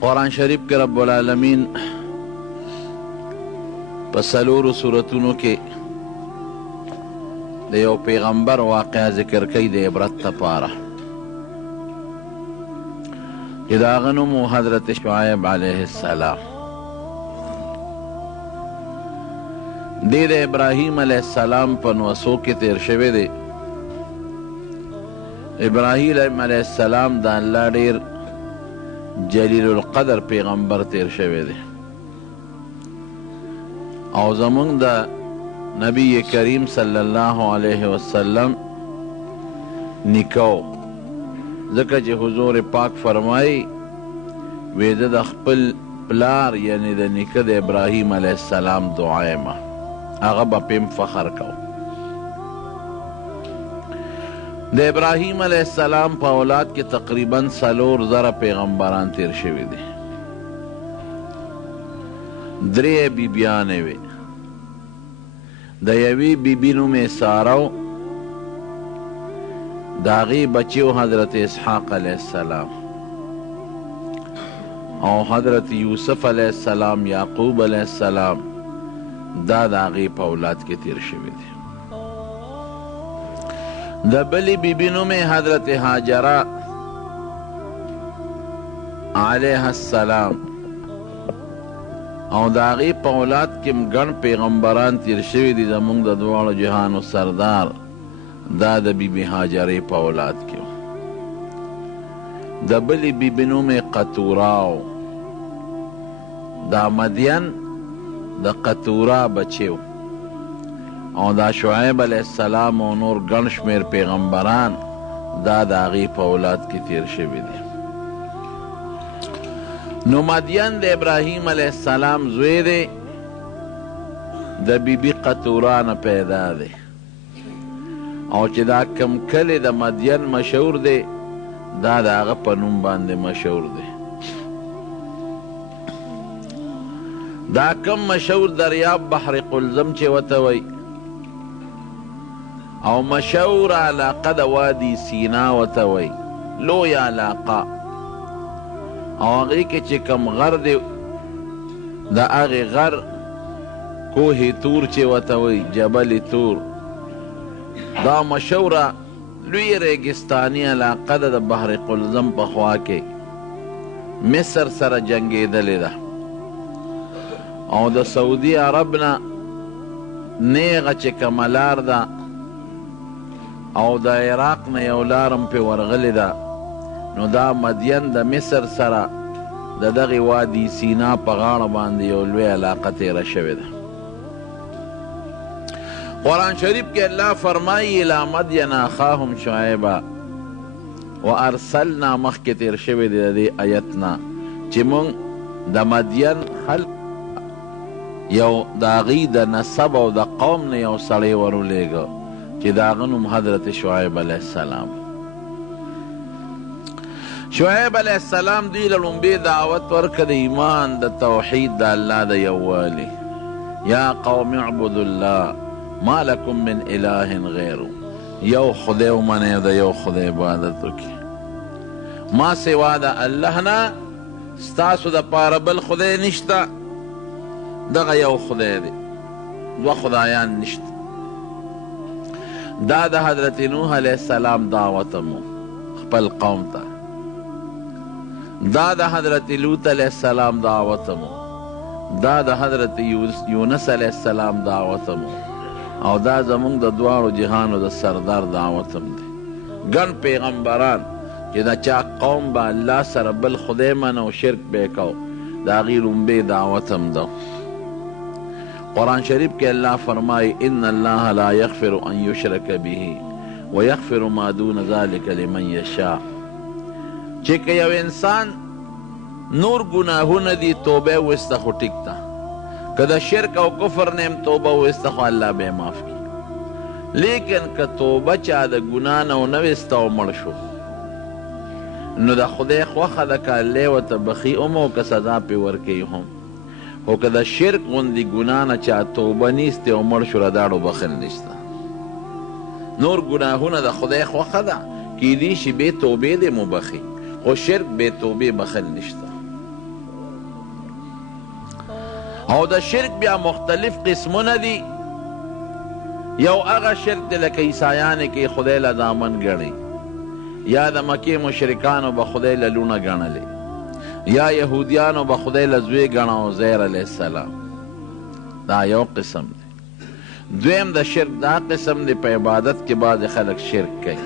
قرآن شریف کے رب العالمین پسلورو سورتونو کے د یو پیغمبر واقعہ ذکر کئی د عبرت تپارا چې د هغه نوم حضرت شعیب علیه السلام. دی د ابراهیم علیه السلام په نوسو کې تیر شوی دی. ابراهیم علیه السلام د الله ډیر جلیل القدر پیغمبر تیر شوی دی او زمونږ د نبی کریم صلی الله علیه وسلم نکو، ځکه چې حضور پاک فرمایي وی زه د خپل پلار یعنی د نیکه د ابراهیم علیه السلام دعا یم، هغه به پیم فخر کو. د ابراهیم علیه السلام په اولاد کې تقریبا 4,000 پیغمبران تیر شوي دي. 3 بیبیانې وې، د یوې بیبي نوم یې ساره و، د هغې بچی و حضرت اسحاق علیه السلام، او حضرت یوسف علیه السلام، یعقوب علیه السلام، دا د هغې په اولاد کې تیر شوي دي. د بلې بیبي نوم یې حضرت هاجره علیه السلام، او د هغې په اولاد کې ګڼ پیغمبران تیر شوي دي. زموږ د دواړو جهانو سردار دا د بیبي هاجرې په اولاد کې و. د بلې بیبي نوم یې قطوره و، دا مدین د قطوره بچی و، او دا شعیب علیه السلام او نور ګڼ شمېر پیغمبران دا د هغې په اولاد کې تیر شوي دي. نو مدین د ابراهیم علیه السلام زوی دی، د بیبي قطوره نه پیدا دی، او چې دا کم کلی د مدین مشهور دی دا د هغه په نوم باندې مشهور دی. دا کم مشهور دریاب بحر قلزم چې ورته وایي، او مشهور علاقه د وادي سینا ورته وایي، لویه علاقه، او هغې کې چې کم غر دی د هغې غر کوه تور چې ورته وایي، جبل تور، دا مشهوره لوی ریګستاني علاقه ده د بحر قلزم په خوا کې، مصر سره جنګېدلې ده، او د سعودي عرب نه نیغه چې کومه لار ده او د عراق نه یو لارم پې ورغلې ده، نو دا مدین د مصر سره د دغې وادي سینا په غاړه باندې یو لوی علاقه تیره شوې ده. قرآن شریف کې الله فرمایي الی مدین اخاهم شعیبا، و ارسلنا، مخکې تیر شوی دی د دې آیت نه چې مونږ د مدین خلق یو د هغې د نسب او د قوم نه یو سړی ورولېږه چې د هغه نوم حضرت شعیب علیه السلام. شعیب علیه السلام دوی له لومبې دعوت ورکړه د ایمان، د توحید، د الله د یووالي. یا قوم اعبدوا الله ما لکم من اله غیرو، یو خدای ومنئ او د یو خدای عبادت وکړئ، ما سوا د الله نه ستاسو دپاره بل خدای نشته، دغه یو خدای دی، 2 خدایان نشته. دا د حضرت نوح علیه السلام دعوت مو خپل قوم ته، دا د حضرت لوط علیه السلام دعوت مو، دا د حضرت یونس علیه السلام دعوت مو، او دا زمونږ د دواړو جهانو د سردار دعوت هم دی. ګڼ پیغمبران چې د چا قوم به الله سره بل خدای منه او شرک به یې کو، د هغې لومبې دعوت هم ده. قرآن شریف کې الله فرمایي ان الله لا یغفر ان یشرک به ویغفر ما دون ذلک لمن یشاء، چې که یو انسان نور ګناهونه دي توبه وسته خو ټیک ده، که د شرک او کفر نه هم توبه وسته خو الله به یې معاف کړي، لیکن که توبه چا د ګناه نه ونه وسته او مړ شو نو د خدای خوښه ده که الله ورته بخي هم او که سزا پرې ورکوي هم، خو که د شرک غوندې ګناه نه چا توبه نیستې او مړ شو داړو بخل نشته. نور ګناهونه د خدای خوښه ده، کیدی شي بې توبې دې مو بخي، خو شرک بې توبې بخل نشته. او د شرک بیا مختلف قسمونه دي. یو هغه شرک دی لکه عیسایانې کې خدای له دامن ګڼي، یا د مکې مشرکانو به خدای له لونه ګڼلې، یا یهودیانو به خدای له زوی ګڼه عزیر علیه السلام. دا یو قسم دی. دویم د شرک دا قسم دی په عبادت کې بعضې خلک شرک کوي.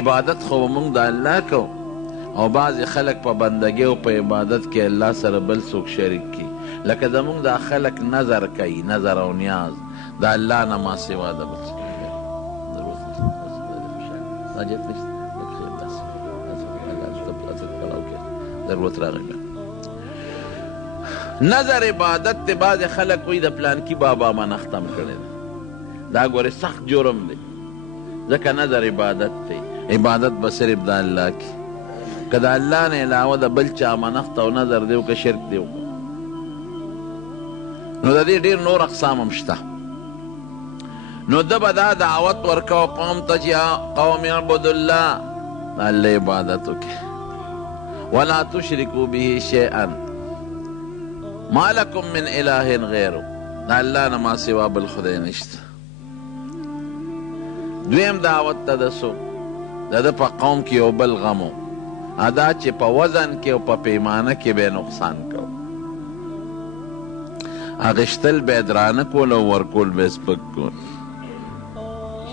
عبادت خو موږ د الله کو او بعضې خلک په بندګۍ او په عبادت کې الله سره بل څوک شریک کړي. لکه زموږ دا خلک نظر کوي، نظر او نیاز د الله نه ما سوا د بل څه ضرورت راغی. نظر عبادت ته بعضې خلک وایي د پلانکي بابا ما ختم کړی ده. دا ګورې سخت جرم دی، ځکه نظر عبادت دی. عبادت به صرف د الله کې، که د الله نه علاوه د بل چا منښت او نظر دی که شرک دی نو د دې ډېر نور اقسام هم شته. نو ده به دا دعوت ورکوه قوم ته چې قوم اعبدوا الله، د الله عبادت وکړئ، ولا تشرکوا به شیئا ما لکم من اله غیره، د الله نه ما سوا بل خدای نشته. دویم دعوت ته د څوک د ده په قوم کې یو بل غم و، ادا چې په وزن کې او په پیمانه کې به نقصان کو، اغشتل به درانه کول او ورکول به سپک کول.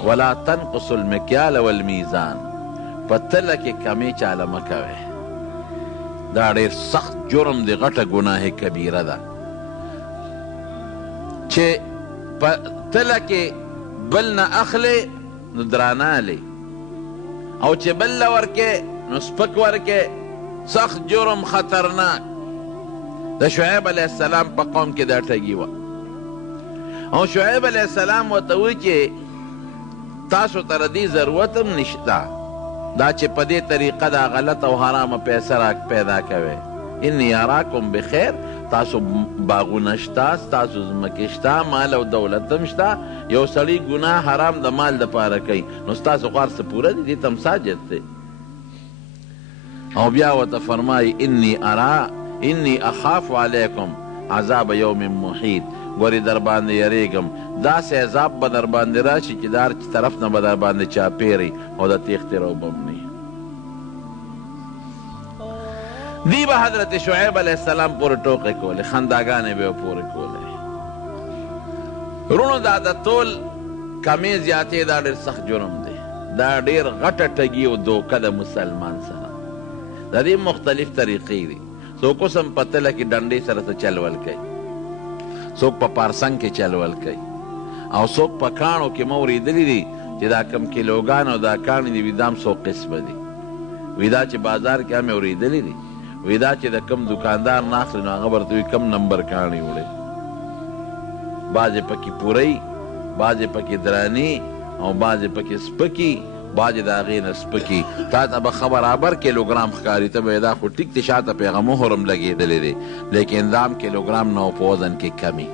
ولا تنقصوا المکیال والمیزان، په تله کې کمی چاله مه کوئ. دا ډېر سخت جرم دی، غټه ګناه کبیره ده چې په تله کې بل نه اخلې نو درانه الی، او چې بل له ورکې نو سپک ورکې. سخت جرم، خطرناک. د شعیب علیه السلام په قوم کې دا ټګي وه، او شعیب علیه السلام ورته وایي چې تاسو ته د دې ضرورت هم نشته دا چې په دې طریقه دا غلط او حرامه پیسه را پیدا کوئ. انی اراکم بخیر، تاسو باغونه شته، ستاسو ځمکې شته، مال او دولت هم شته. یو سړی ګناه حرام د مال دپاره کوي نو ستاسو خو هر څه پوره دي، دې ته هم ساجد دی. او بیا ورته فرمایي انی اخاف علیکم عذاب یوم محیط، ګورې در باندې یریږم داسې عذاب به در باندې راشي چې د هر طرف نه به در باندې چاپېري او د تېښتې روبم نه وي. دی به حضرت شعیب علیه السلام پورې ټوقې کولې، خنداګانې به یې پورې کولې. وروڼو دا د ټول کمې زیاتې دا ډېر سخت جرم دی، دا ډېر غټه ټګي او دوکه د مسلمان سره. د دې مختلف طریقې دي. څوک اوس هم په تله کې ډنډې سره څه چلول کوي، څوک په پارسنګ کې چلول کوي، او څوک په کاڼو کې مو اورېدلي دي چې دا کم کیلوګان او دا کاڼي دي وي دا هم څو قسمه دي. وي دا چې بازار کې هم اورېدلي دي، وي دا چې د کم دکاندار نه اخلي نو هغه ورته وي کم نمبر کاڼي وړئ. بعضې پکې پورئ، بعضې پکې دراني او بعضې پکې سپکي، بعضې د هغې نه سپکي. تا ته به ښه برابر کیلوګرام ښکاري، ته به یې دا خو ټیک دی شاته پې هغه مهر هم لګېدلی دی، لیکن دا هم کیلوګرام نه په وزن کې کمی.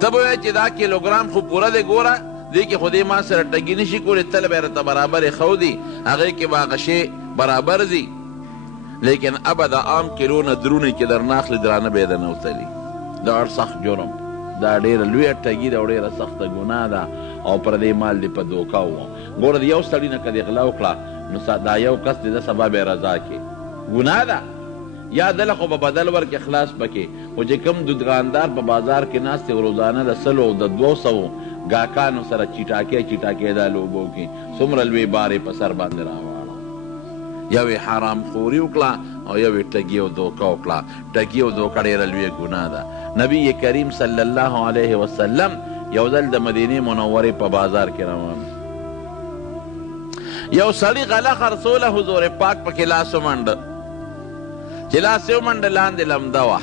ته به وایې چې دا کیلوګرام خو پوره دی، ګوره دې کې خو دې ما سره ټګي نه شي کولی، تل به یې راته برابر یې ښودي، هغې کې به هغه شی برابر دي، لیکن ابه د عام کیلو نه درونی کې در نه اخلي، درانه به یې درنه وتلي. دا ډېر سخت جرم، دا ډېره لویه ټګي ده او ډېره سخته ګناه ده، او پر دې مال دې په دوکه ووه. ګوره د یو سړي نه که دې غلا وکړه نو دا یو کس دې د سبا به یې رضا کې ګناه ده، یا دله خو به بدل ورکې خلاص پکې. خو چې کوم دکاندار په بازار کې ناست دی روزانه د 100 او د 200 ګاهکانو سره چیټاکې دا لوبو کې څومره لوی بار یې په سر باندې راواړه. یو یې حرام خوري وکړه او یو یې ټګي او دوکه وکړه. ټګي او دوکه ډېره لویه ګناه ده. نبی کریم صلی الله علیه وسلم یو ځل د مدینې منورې په بازار کې روان، یو سړي غله خرڅوله، حضور پاک پکې لاس ومنډه، چې لاس یې ومنډه لاندې لمده وه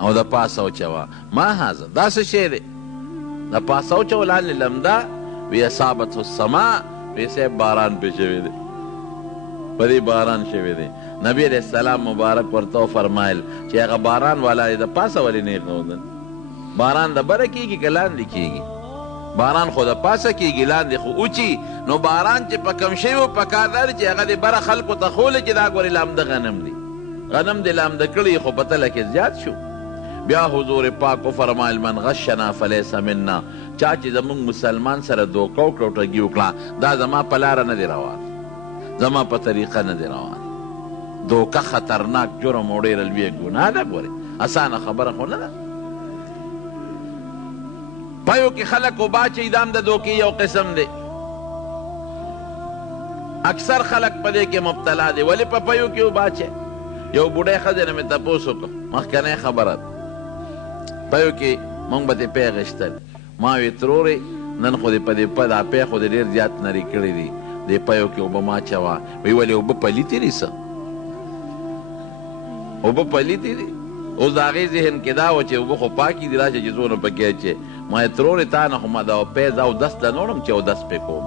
او د پاسه وچوه. ما هذا دا څه شی دی؟ د پاسه وچوه لاندې لمده، وی اصابته السما، وی صاحب باران پې شوی دی، په دې باران شوی دی. نبی علیہ السلام مبارک ورته وفرمایل چې هغه باران والا یې د پاسه ولې نه ایښودل؟ باران د بره کېږي که لاندې کېږي؟ باران خو د پاسه کېږي، لاندې خو اوچي. نو باران چې په کم شوي و پکار دا دی چې هغه د بره خلکو ته ښولې چې دا ګورې لامده غنم دي، غنم دې لامده کړي خو په تله کې زیات شو. بیا حضور پاک فرمایل من غشنا فلیس منا، چا چې زمونږ مسلمان سره دوکه وکړه او ټګي وکړه دا زما په لاره نه دی روان، زما په طریقه نه دی روان. دوکه خطرناک جرم او ډېره لویه ګناه ده. ګورې اسانه خبره خو نه ده. پایو کې خلک وباچوي، دا هم د دوکې یو قسم دی. اکثر خلک په دې کې مبتلا دی. ولې په پایو کې وباچي؟ یو بوډۍ ښځې نه مې تپوس وکړو، مخکنۍ خبره ده، پایو کې مونږ به دې پی غشتل. ما وې ترورې نن خو دې په دې په دا پی خو دې ډېر زیات نري کړي دي، دې پیو کې اوبه ما اچوه. وی ولې اوبه پلیتې دي څه؟ اوبه پلیتې دي؟ اوس د هغې ذهن کې دا و چې اوبه خو پاکې دي، راشه چې څونه پکې اچې. ما یې ترورې تا نه خو ما دا پیز اودس ته نه وړم چې اودس پې کوم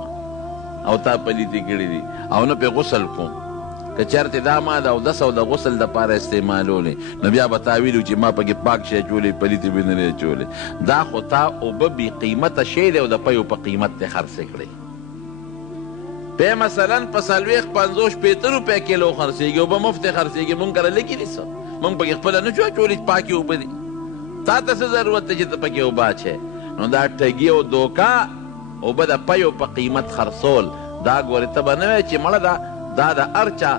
او تا پلیتې کړي دي او نه پې غسل کوم. که چېرته دا ما د اودس او د غسل دپاره استعمالولې نو بیا به تا ویلو چې ما پکې پاک شی اچولی، پلیتې به نه اچولې. دا خو تا اوبه بې قیمته شی دی او د پیو په قیمت دې خرڅې کړئ. پی مثلا په 40-50-50 روپۍ کیلو خرڅېږي، اوبه مفتې خرڅېږي. مونږ کره لږې دي څه؟ مونږ پکې خپله نه شو اچولی چې پاکې اوبه دي. تا ته څه ضرورت دی چې ته پکې اوبه اچې؟ نو دا ټګي او دوکه اوبه د پیو په قیمت خرڅول، دا ګورې ته به نه وایې چې مړه دا د هر چا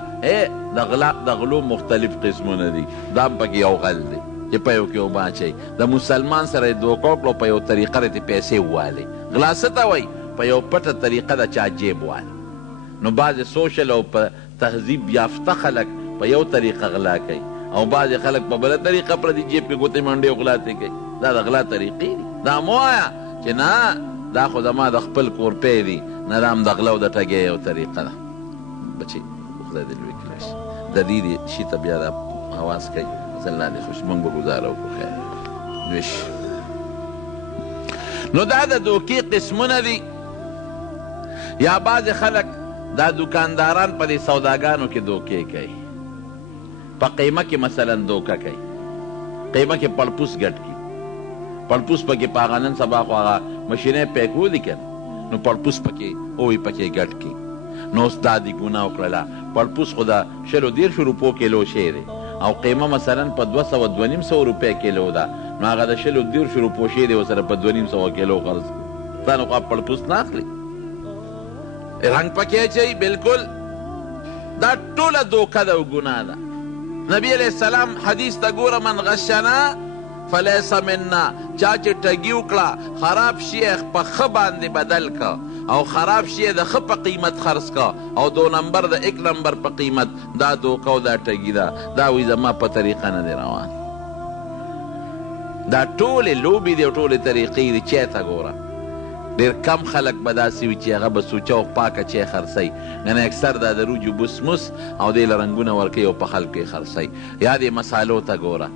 د غلو مختلف قسمونه دي. دا هم پکې یو غل دی چې پیو کې اوبه اچوي. د مسلمان سره یې دوکه وکړو، په یو طریقه رتې پیسې ووالې. غلا څه ته وایي؟ په یو پټه طریقه د چا جیب والي. نو بعضې سوشل او په تهذیب یافته خلک په یو طریقه غلا کوي او بعضې خلک په بله طریقه پردي جیب کې ګوتې منډې او غلا ته کوي. دا د غلا طریقې دي. دا مو وایه چې نه دا خو زما د خپل کور پی دی، نه دا هم د غلا او د ټګۍ یو طریقه ده. بچې خدای دې لوی کړی شي. د دې شي ته بیا دا حواس کوي. الله دې خوش مونږ به ګزاره وکړو. خیر ویش. نو دا د دوکې قسمونه دي. یا بعضې خلک دا دکانداران په دې سوداګانو کې دوکې کوي. په قیمه کې مثلا دوکه کوي، قیمه کې پړپوس ګټ کړي. پړپوس پکې په هغه نن سبا خو هغه مشینۍ پیک ودي که نو پړپوس پکې اووي پکې ګټ کړي. نو اوس دا دې ګناه وکړله. پړپوس خو د 20-30 روپو کیلو شی دی او قیمه مثلا په 200-250 روپۍ کیلو ده. نو هغه د 20-30 روپو شی دی ورسره په 250 کیلو خرڅ کړي. تا نو خو پړپوس نه اخلي، رنګ پکې اچوي. بلکل دا ټوله دوکه ده او ګناه ده. نبی علیہ السلام حدیث ته ګوره، من غشنا فلیس منا، چا چې ټګي وکړه خراب شي په ښه باندې بدل که او خراب شي د ښه په قیمت خرڅ که او 2 نمبر د 1 نمبر په قیمت، دا دوکه او دا ټګي ده. دا وایي زما په طریقه نه دی روان. دا ټولې لوبې دي او ټولې طریقې دي. چای ته ګوره ډېر کم خلک به داسې وي چې هغه به سوچه او پاکه چای خرڅوي. یعنې اکثر دا د روجو بسموس او دې له رنګونه ورکوي او په خلکو یې خرڅوي. یا دې مسالو ته ګوره.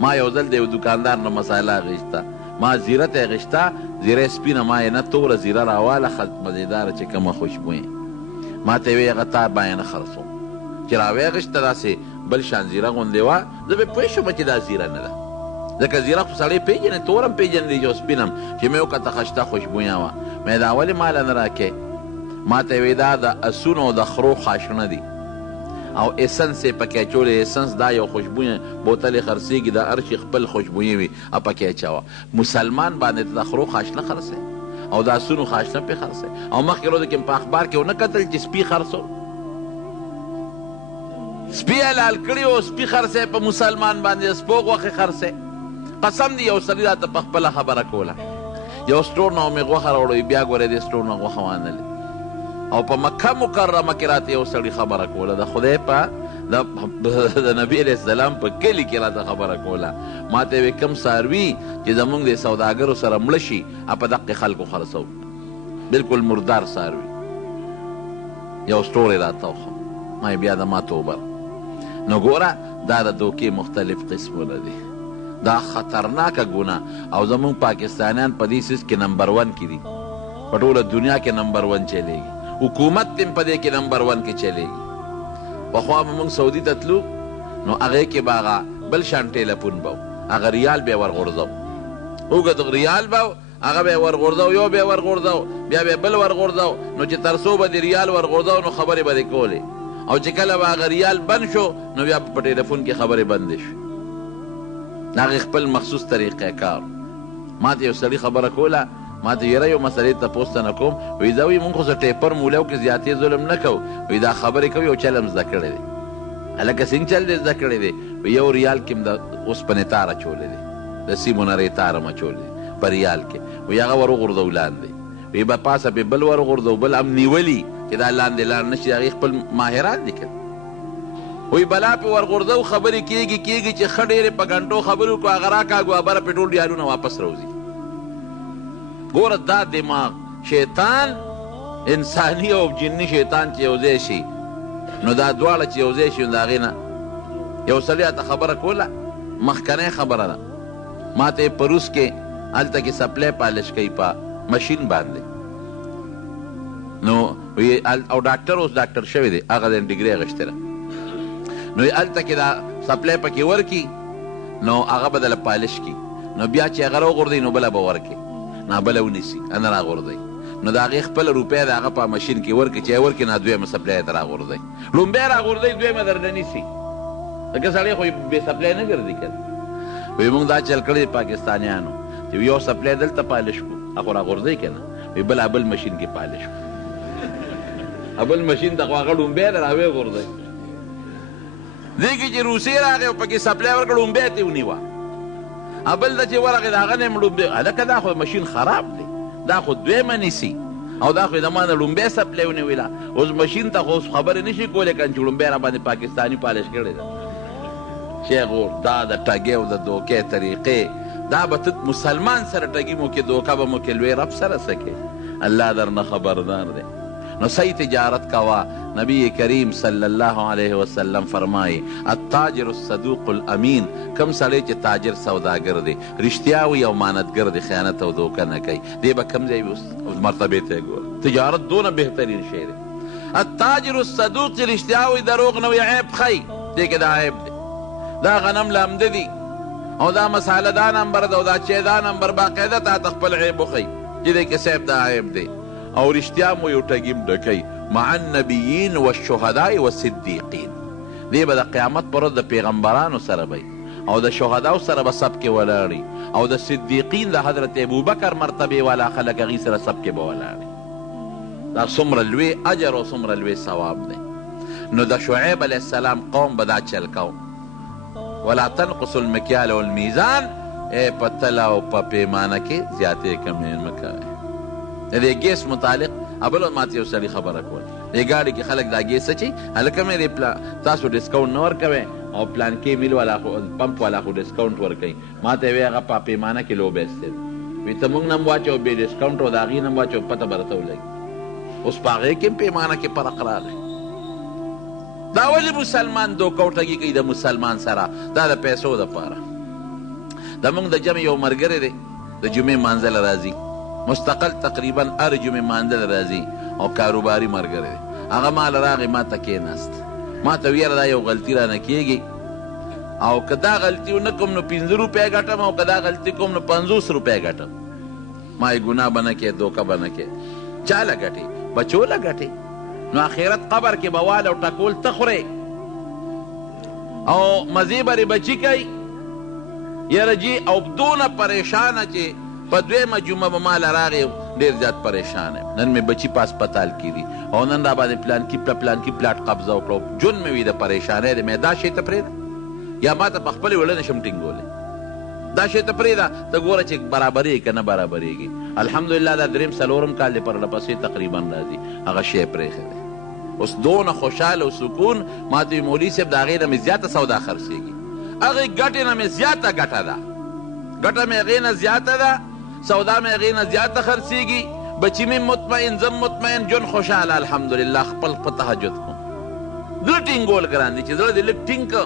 ما یو ځل د یو دوکاندار نه مساله اخیسته، ما زیره ته یې اخیسته، زیره یې سپینه، ما یې نه توره زیره راواله مزېداره چې کومه خوشبویې. ما ته یې ویې هغه تا باندې نه خرڅوم. چې راویې اخیسته داسې بل شان زیره غوندې وه. زه به پوه شوم چې دا زیره نه ده، ځکه زیره خو سړی پېژنې، تور هم پېژندې چې سپین هم. چې مې وکته خشته خوشبویه وه. مې دا ولې ماله نه راکې؟ ما ته یې ویې دا د اسونو او د خرو خاشونه دي او اسنس یې پکې اچولی. اسنس دا یو خوشبویه بوتل یې خرڅېږي، د هر شي خپل خوشبویې وي پکې اچوه. مسلمان باندې ته د خرو خاشنه خرڅوي او د اسونو خاشنه پې خرڅوي. او مخکې ورځو کې په اخبار کې ونه کتل چې سپي خرڅو، سپي حلال کړي او سپي خرڅوي په مسلمان باندې، سپو غوښې خرڅوي. قسم دی یو سړي راته په خپله خبره کوله. یو سټور نه مې غوښه راوړوي، بیا ګورې دې سټور نه غوښه وانلې. او په مکه مکرمه کې راته یو سړي خبره کوله، د خدای په د نبي علیه السلام په کلي کې راته خبره کوله. ما ته یې کم څاروي چې زمونږ د سوداګرو سره مړه شي په دقې خلکو خرڅوو، بلکل مردار څاروي. یو سټور یې راته وښه، ما یې بیا د ما توبه. نو ګوره دا د دوکې مختلف قسمونه دي. دا خطرناکه ګناه او زمونږ پاکستانیان په دې سیس کې نمبر 1 کې دي. په ټوله دنیا کې نمبر 1 چلیږي. حکومت هم په دې کې نمبر 1 کې چلیږي. پخوا به موږ سعودي ته تلو نو هغې کې به هغه بل شان ټیلیفون به و، هغه ریال به یې ورغورځو، اوږد ریال به و، هغه به یې ورغورځو، یو به یې ورغورځو، بیا به یې بل ورغورځو. نو چې تر څو به د ریال ورغورځو نو خبرې به دې کولې، او چې کله به هغه ریال بند شو نو بیا په ټیلیفون کې خبرې بندې شو. هغې خپل مخصوص طریقې کار. ما ته یو سړي خبره کوله، ما ته یاره یو مسلې تپوس نه کوم، وایي دا وایي مونږ خو ټیپر مولیو کې زیاتې ظلم نه کوو، وایي دا خبرې کوي یو چل هم زده کړی دی. هلکه څنګه چل دی زده کړی دی؟ یو ریال کې هم د اوسپنې تار اچولی دی، د سیمو نرۍ تار هم اچولی دی په ریال کې، وایي هغه ور وغورځو لاندې، وایي به پاسه پې بل ور وغورځو، بل هم نیولي چې دا لاندې لاړ نه شي، هغې خپل ماهران دي که وایي بلا پې ور غورځو، خبرې کېږي چې ښه ډېرې په غنټو خبرې وکړو، هغه راکاږو هبره پې ټول ریالونه واپس راوځي. ګوره دا دماغ شیطان انساني او جني شیطان چې یو ځای شي نو دا دواړه چې یو ځای شي نو د هغې نه یو سړي راته خبره کوله، مخکنۍ خبره ده، ما ته یې په روس کې هلته کې سپلی پالش کوي په مشین باندې، نو او ډاکټر اوس ډاکټر شوی دی، هغه د ډګري اخیستې ده، نو هلته کې دا سپلی پکې ورکي نو هغه به دله پالش کي، نو بیا چې هغه راوغورځوي نو بله به ورکي، نه بله ونیسي نه راغورځوي، نو د هغې خپله روپۍ د هغه په ماشین کې ورکړي چې ورکړي نه دویمه سپلی یې ته راغورځوي، لومبی راغورځوي دویمه درنه نیسي، ځکه سړی خو بې سپلی نه ګرځي که وایي مونږ دا چل کړی دی پاکستانیانو چې یو سپلی دلته پالش کړو هغه راغورځوي که نه، وایي بل ماشین کې پالش کړو، بل ماشین ته خو هغه لومبی ده راویې غورځوي. دې کې چې روسیې راغی او پکې سپلی ورکړه لومبی ته یې ونیوه، بل ده چې ورغې د هغه نه یې لومبی، هلکه دا خو ماشین خراب دی، دا خو دویمه نیسي او دا خو یې د ما نه لومبی سپلی ونیوله، اوس ماشین ته خو اوس خبرې نه شي کولی که چې لومبی را باندې پاکستاني پالش کړې ده. شیخ دا د ټګۍ او د دوکې طریقې دا به ته مسلمان سره ټګي مو کې دوکه به مو کې لوی رب سره څه کې الله درنه خبردار دی. نو صحیح تجارت کوا. نبی کریم صلی الله علیه وسلم فرمایي التاجر الصدوق الامین، کم سړی چې تاجر سوداګر دی، رښتیا وي او امانتګر دی، خیانت او دوکه نه کوي، دی به کم ځای مرتبې ته یې ګوره. تجارت دونه بهترین شی دی. التاجر الصدوق چې رښتیا وي دروغ نه وي عیب ښیي، دی کې دا عیب دی، دا غنم لامده دي او دا مساله دا نمبر ده او دا چې دا نمبر باقاعده تا ته خپل عیب وښیي چې دی کې صاحب دا عیب دی، او رښتیا مو یو ټګي م ډکوي مع النبیین والشهداء والصدیقین. دی به د قیامت پر ورځ د پیغمبرانو سره به او د شهداو سره به سب کې ولاړي او د صدیقین د حضرت ابوبکر مرتبې والا خلک هغې سره سب کې به ولاړي. دا څومره لوی اجر او څومره لوی ثواب دی. نو د شعیب علیه السلام قوم به دا چل کو ولا تنقصوا المکیال والمیزان، په تله او په پیمانه کې زیاتې کمې مه کوئ. د دې ګیس متعلق بل ماته یو سړي خبره کوله، دې ګاډي کې خلک دا ګیس اچوي، هلکه مې تاسو ډسکاونټ نه ورکوئ او پلان کې میل والا خو پمپ والا خو ډسکاونټ ورکوي، ما ته یې وایي هغه په پیمانه کې لو بیستی دی، وایي ته موږ نه هم واچو بې ډسکاونټ او د هغې نه هم واچو پته به راته ولګي. اوس په هغې کې هم پیمانه کې فرق راغی. دا ولې مسلمان دوکه او ټګي کوي د مسلمان سره؟ دا د پیسو دپاره. زموږ د جمع یو ملګری دی، د جمعې مانځه له راځي، مستقل تقریبا هر جمعې مانځه له راځي او کاروباري ملګری دی. هغه ما له راغی ما ته کېناست، ما ته ویره دا یو غلطي رانه کېږي او که دا غلطي ونه کوم نو 5 روپۍ ګټم او که دا غلطي کوم نو 50 روپۍ ګټم. ما یې ګناه به نه کې، دوکه به نه کې. چا له ګټې؟ بچو له ګټې. نو آخرت قبر کې به وال او ټکول ته خورې او مزې به بچي کوي. یاره جي او دونه پریشانه چې په دویمه جمعه به ما له راغې ډېر زیات پریشان یم. نن مې بچي په هسپتال کې دي او نن را باندې پلانکي پلاټ قبضه وکړه، جون مې وي د پریشانۍ دی. مې دا شی ته پرېږده یا ما ته په خپلې وړه نشم ټینګولی؟ دا شی ته پرېږده، ته ګوره چې برابرېږي که نه برابرېږي. الحمدلله دا 3-4 کال دی پرلپسې تقریبا راځي، هغه شی پرېښی دی. اوس دونه خوشحاله او سکون ما ته وي مولوي صاحب د هغې نه مې زیاته سودا خرڅېږي، هغې ګټې نه مې زیاته ګټه ده، ګټه مې هغې نه زیاته ده، سودا مې هغې نه زیاته خرڅېږي، بچي مې مطمئن، زم مطمئن، جون خوشحاله الحمدلله. خپل په تهجد کوم، زړه ټینګول ګران دي چې زړه دې لږ ټینګ که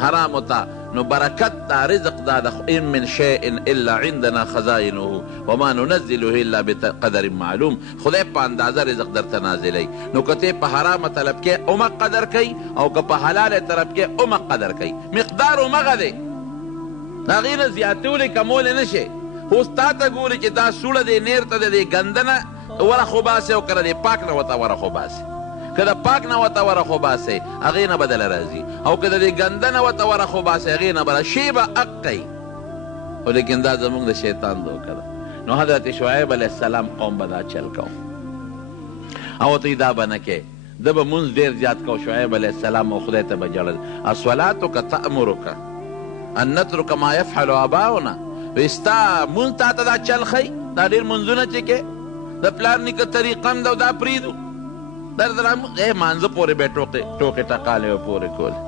حرامو ته نو برکت دا رزق دا د ان من شیء الا عندنا خزائنه وما ننزله الا بقدر معلوم. خدای په اندازه رزق درته نازلی، نو که ته په حرامه طلب کې عمق قدر کوي او که په حلاله طلب کې عمق قدر کوي، مقدار عمقه دی، د هغې نه زیاتولی کمولی نه شي. خو اوس تا ته ګوري چې دا سوړه دی نیر ته د دې ګنده نه ورخوباسې او که د دې پاک نه ورته ورخوباسې. که د پاک نه ورته ورخوباسې هغې نه به دله راځي او که د دې ګنده نه ورته ورخوباسې هغې نه به شی به حق کوي. خو لیکن دا زمونږ د شیطان دوکه ده. نو حضرت شعیب علیه السلام قوم به دا چل کو او ته دا به نه کې، ده به مونځ ډېر زیات کو. شعیب علیه السلام او خدای ته به ژړل، الصلاتک تأمرک ان نترک ما یفعل آباؤنا. وایي ستا مونځ تا ته دا چل ښیي، دا ډېر مونځونه چې کې د پلار نیکه طریقه هم ده او دا پرېږدو، مانځه پورې به ټوکې ټقالې به پورې کولې.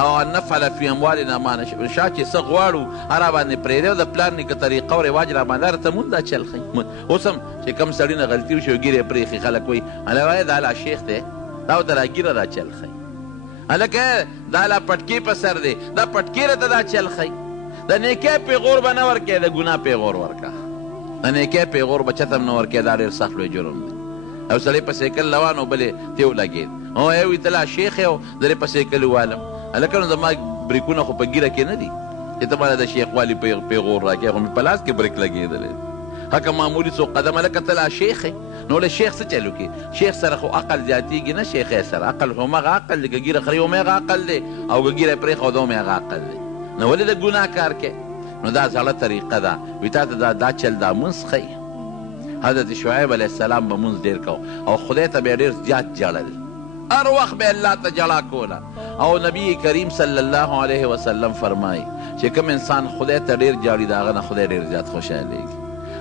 او ان نفعل فی اموالنا ما نشاء، چې څه غواړو هغه باندې پرېږدی او د پلار نیکه طریقه او رواج را باندې راته مونځ دا چل ښیي. اوس هم چې کوم سړي نه غلطي وشي او ږیرې پرېښي، خلک وایي هله وایه دا لا شیخ دی، دا ورته را ږیره دا چل ښیي، هلکه دا لا پټکي په سر دی، دا پټکي راته دا چل ښیي. د نیکۍ پیغور به نه ورکوې، د ګناه پیغور ورکه. د نیکۍ پیغور به چاته هم نه ورکوې، دا ډېر سخت لوی جرم دی. او سړی په سایکل روان و بلې ته ولګېد، وی ته لا شیخ یې او درې په سایکل والم. هلکه نو زما بریکونه خو په ګیره کې نه دي چې ته ماله د شیخ والي پیغور راکړې، خو مې په لاس کې بریک لګېدلی، هکه معمولي څو قدم. هلکه ته لا شیخ یې، نو له شیخ څه چل وکړي؟ شیخ سره خو عقل زیاتېږي نه، شیخ سره عقل خو همغه عقل دی، که ګیره خري همغه عقل دی او که ګیره یې پرېښوده همغه عقل دی. نو ولې د ګناه کار کوې؟ نو دا زړه طریقه ده. وي تا ته دا چل دا مونځ ښیي. حضرت شعیب علیه السلام به مونځ ډېر کو او خدای ته به ډېر زیات ژړل، هر وخت به الله ته ژړا کوله. او نبی کریم صلی الله علیه وسلم فرمایي چې کوم انسان خدای ته ډېر ژاړي د هغه نه خدای ډېر زیات خوشحالېږي.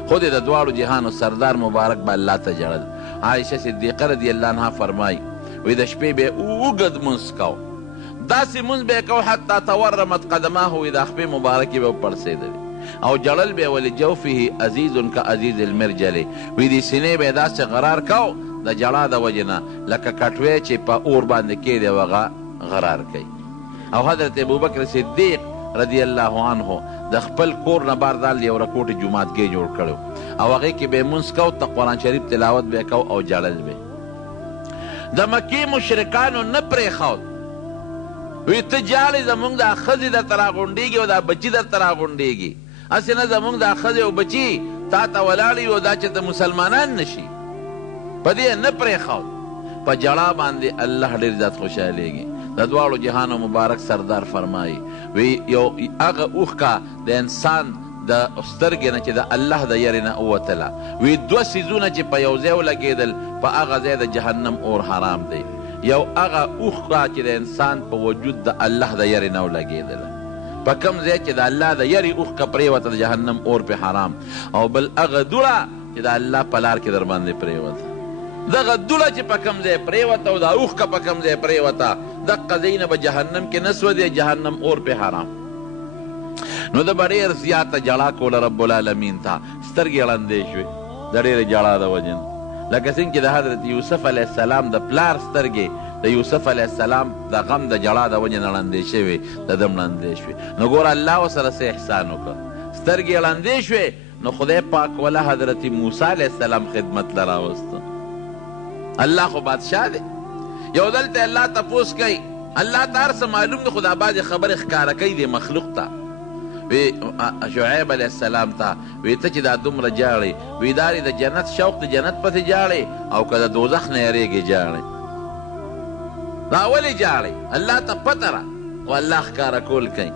خود د دواړو جهانو سردار مبارک به الله ته ژړل. عایشه صدیقه رضی الله عنها فرمایي وایي د شپې به اوږد مونځ کو، داسې مونځ به یې کو حتی تورمت قدماه، وایي دا خپې مبارکې به وپړسېدلې او جړل به ولجوفه عزیز که عزیز المرجل، وی دې سینې به یې داسې غرار کو د ژړا د وجې نه لکه کټوی چې په اور باندې کېدی او هغه غرار کوي. او حضرت ابوبکر صدیق رضی الله عنه د خپل کور نه بار دال یو رکوټ جوماتګۍ جوړ کړی او هغې کې به یې مونځ کو، ته قرآن شریف تلاوت به یې کو او جړل به. د مکې مشرکانو نه پرېښود، وی ته جاړې زمونږ دا ښځې درته راغونډېږي او دا بچي درته راغونډېږي، هسې نه زمونږ دا ښځې او بچي تا ته ولاړ یو دا چې ته مسلمانان نشي. په دې نه پرېښود، په ژړا باندې الله ډېر زیات خوشحالېږي. د دواړو جهانو مبارک سردار فرمایي وی یو هغه اوښکه د انسان د سترګې نه چې د الله د یرې نه ووتله، وی دوه څیزونه چې په یو ځای ولګېدل په هغه ځای د جهنم اور حرام دی. یو هغه اوښکه چې د انسان په وجود د الله د یرې نه ولګېدله، په کوم ځای چې د الله د یرې اوښکه پرېوته د جهنم اور پې حرام. او بل هغه دوړه چې د الله په لار کې در باندې پرېوته، دغه دوړه چې په کوم ځای پرېوته او دا اوښکه په کوم ځای پرېوته، دغه ځای نه به جهنم کې نه سوځي، جهنم اور پې حرام. نو د به ډېر زیاته ژړا کوله رب العالمین ته، سترګې ړندې شوې د ډېرې ژړا د وجې نه، لکه څنګه چې د حضرت یوسف علیه السلام د پلار سترګې د یوسف علیه السلام د غم د ژړا د وجې نه ړندې شوې، د ده هم ړندې شوې. نو ګوره الله ورسره څه احسان وکړ، سترګې ړندې شوې، نو خدای پاک وله حضرت موسی علیه السلام خدمت له راوسته. الله خو بادشاه دی. یو دلته الله تپوس کوي، الله ته هر څه معلوم دی، خو دا بعضې خبرې ښکاره کوي د مخلوق ته. وی شعیب علیه السلام ته وی ته چې دا دومره جاړې، وی دا د جنت شوق د جنت پسې جاړې او که د دوزخ نه یېرېږې جاړې. دا ولې جاړې؟ الله ته پته ده خو الله ښکاره کول کوي.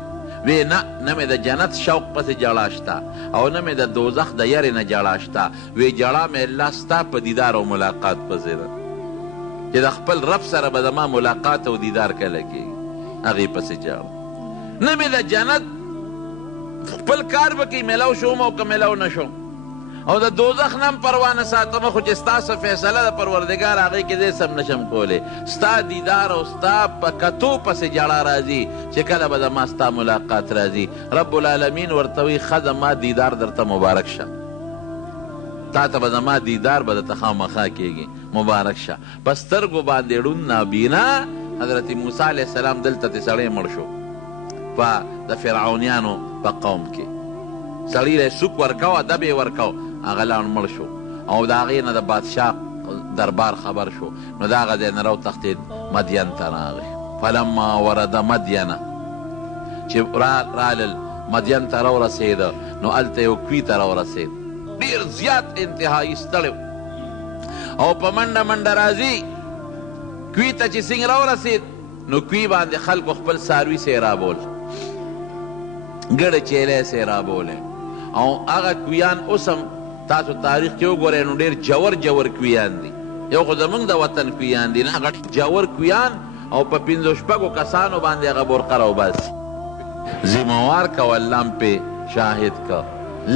وی نه مې د جنت شوق پسې جړا شته او نه مې د دوزخ د یرې نه جړا شته، وی جړا مې الله ستا په دیدار او ملاقات پسې ده چې د خپل رب سره به زما ملاقات او دیدار کله کېږي، هغې پسې جاړه. نه مې د جنت خپل کار به کې میلاو شوم او که میلاو نه شوم، او د دوزخ نه هم پروا نه ساتمه، خو چې ستا څه فیصله د پروردګار هغې کې زه سم نشم کولی. ستا دیدار او ستا په کتو پسې جړا راځي چې کله به زما ستا ملاقات راځي. رب العالمین ورته وایي ښه زما دیدار درته مبارک شه، تا ته به زما دیدار به درته خامخا کېږي، مبارک شه. په سترګو باندې ړوند نابینا حضرت موسی علیه السلام دلته تې سړی مړ شو په د فرعونیانو په قوم کې، سړي له سوک ورکو ادب یې ورکو، هغه لاړ مړ شو او د هغې نه د بادشاه دربار خبر شو. نو د هغه ځای نه راوتښتېد، مدین ته راغی. فلما ورده مدینه، چې رالل مدین ته راورسېده، نو هلته یو کوي ته راورسېد، ډېر زیات انتهایي ستړی او په منډه منډه راځي. کوي ته چې څنګه راورسېد، نو کوي باندې خلکو خپل څاروي سې رابول، ګډه چیلی سې رابولې او هغه کویان اوس هم تاسو تاریخ کې وګورئ نو ډېر جور جور کویان دي یو خو زمونږ د وطن کویان دي نه هغه جور کویان او په پنځو شپږو کسانو باندې هغه برقه راوباسي ذموار که والله م پې شاهد که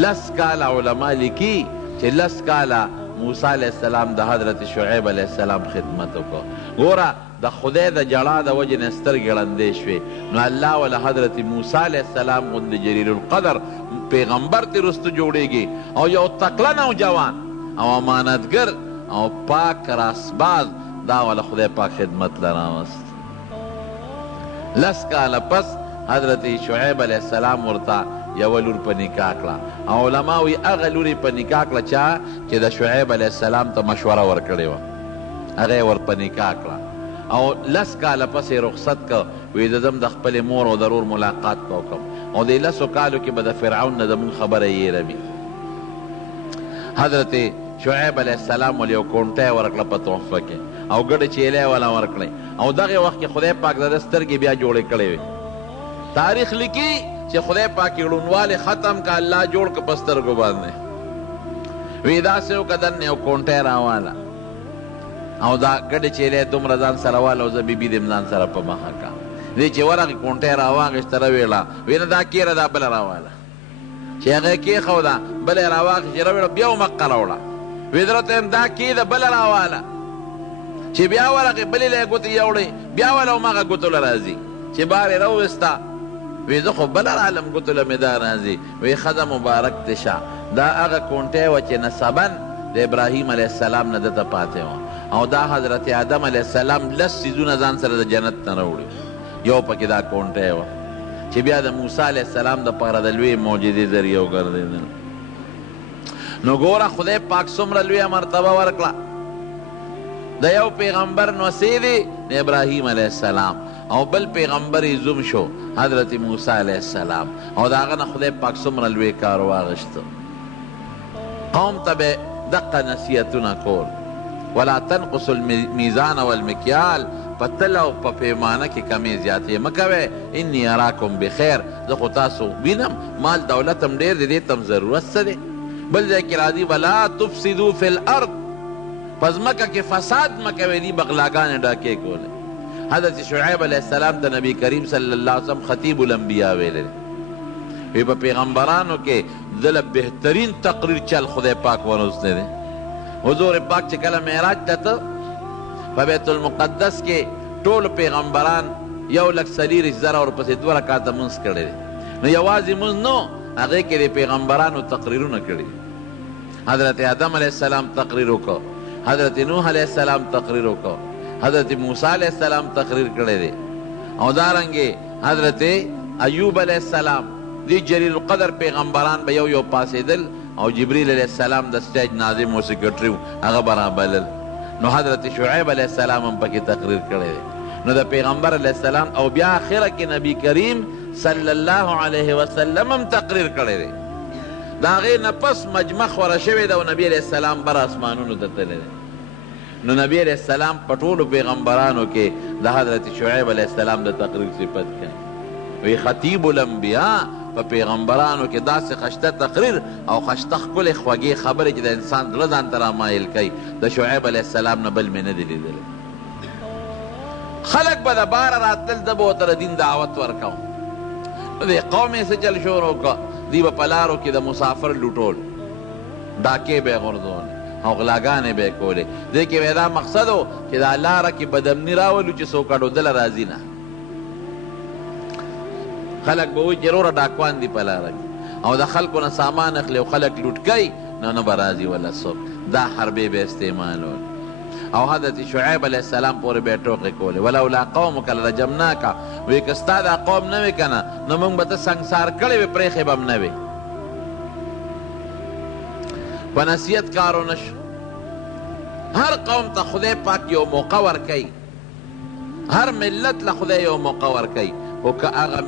لس کاله علما لیکي چې لس کاله موسی علیه السلام د حضرت شعیب علیه السلام خدمت وکړه ګوره د خدای د جړا د وجې نه سترګې ړندې شوې نو الله وله حضرت موسی علیه السلام غوندې جلیل القدر پیغمبر ترې رسته جوړېږي او یو تکړه نوجوان او امانتګر او پاک راسباز دا وله خدای پاک خدمت له راوست لس کاله پس حضرت شعیب علیه السلام ورته یوه لور په نکاح کړه او علما وایي هغه لور یې په نکاح کړه چا چې د شعیب علیه السلام ته مشوره ورکړې وه هغه یې ور په نکاح کړه او لس کاله پس یې رخصت که وایي د ځم د خپلې مور او ضرور ملاقات به وکړم او دې لسو کالو کې به د فرعون نه زمونږ خبره یېره وي حضرت شعیب علیه السلام ول یو کونټی ورکړه په تحفه کې او ګډه چیلی وله ورکړی او دغې وخت کې خدای پاک د ده سترګې بیا جوړې کړې وې تاریخ لیکي چې خدای پاک یې ړوندوالی ختم که الله جوړ که په سترګو باندې وی داسې وکړه دننه یو کونټی راواله او دا ګډې چیلی دومره ځان سره واله او زه بیبي دې ځان سره په مخه کا دې چې ورغې کونټی راواخېسته راویړه وی نه دا کیره دا بله راواله چې هغه یې کېښوده بله یې راواخېستې راویړه بیا مقه راوړه وی زه راته یم دا کېده بله راواله چې بیا ورغې بلې له یې ګوتې یوړې بیا وله هماغه ګوتو له راځي چې بار یې راوویسته وی زه خو بله رالم ګوتو له مې دا راځي وی ښځه مبارک دې شه دا هغه کونټی وه چې نسبن د ابراهیم علیه السلام نه دته پاتې وه او دا حضرت آدم علیه السلام لس څیزونه ځان سره د جنت نه راوړي یو پکې دا کونټی وه چې بیا د موسی علیه السلام دپاره د لویې معجزې ذریعه وګرځېدل نو ګوره خدای پاک څومره لویه مرتبه ورکړه د یو پیغمبر نوسی دی د ابراهیم علیه السلام او بل پیغمبر یې زوم شو حضرت موسی علیه السلام او د هغه نه خدای پاک څومره لوی کار واغېسته قوم ته به دقه نصیحتونه کول ولا تنقص المیزان والمکیال په تل او په پیمانه کې کمې زیاتې مه کوئ انی اراکم بخیر زه خو تاسو وینم مال دولت هم ډېر دی دې ته هم ضرورت څه دی بل ځای کې راځي ولا تفسدو فی الارض په ځمکه کې فساد مه کوئ دي بغلاګانې ډاکې کولې حضرت شعیب علیه السلام ته نبی کریم صلی الله علیه وسلم خطیب الانبیا ویلی وی په پیغمبرانو کې دله بهترین تقریر چل خدای پاک ورستی دی حضور پاک چې کله معراج ته ته په بیت المقدس کې ټول پیغمبران 1,40,000 ورپسې 2 رکعاته مونځ کړی دی نو یوازې مونځ نو هغې کې د پیغمبرانو تقریرونه کړي حضرت آدم علیه السلام تقریر وکړه حضرت نوح علیه السلام تقریر وکړه حضرت موسی علیه السلام تقریر کړی دی او دارنګې حضرت ایوب علیه السلام دی جلیل القدر پیغمبران به یو پاسېدل او جبریل علیه السلام د سټیج ناظم و سکرټري هغه به رابلل نو حضرت شعیب علیه السلام هم پکې تقریر کړی دی نو د پیغمبر علیه السلام او بیا آخره کې نبی کریم صلی الله علیه وسلم هم تقریر کړی دی د هغې نه پس مجمع خوره شوې ده او نبی علیه السلام بر اسمانونو ته تللی دی نو نبی علیه السلام په ټولو پیغمبرانو کې د حضرت شعیب علیه السلام د تقریر صفت کوي وی خطیب الانبیا په پیغمبرانو کې داسې خشته تقریر او خشته ښکلې خوږې خبرې چې د انسان زړه ځان ته رامایل کوي د شعیب علیه السلام نه بل مې نه دي لیدلی خلک به د باره راتلل ده به ورته د دین دعوت ورکوم نو دې قوم یې څه چل شروع کړه دوی به په لارو کې د مسافر لوټول ډاکې به یې غورځول او غلاګانې به یې کولې دې کې به دا مقصد و چې دا لاره کې بدامني راولو چې څوک اډودله راځي نه خلک به وایي چې وروره ډاکوان دي په لاره کې او د خلکو نه سامان اخلي او خلک لوټ کوي نه به راځي ولا څوک دا حربې به استعمالول او حضرت شعیب علیه السلام پورې به یې ټوقې کولې ولولا قومک لرجمناکه وایي که ستا دا قوم نه وي که نه نو موږ به ته سنګسار کړی وې پرېښې به هم نه وې په نصیحت کارو نشو هر قوم ته خدای پاک یو موقع ورکوي هر ملت له خدای یو موقع ورکوي خو که هغه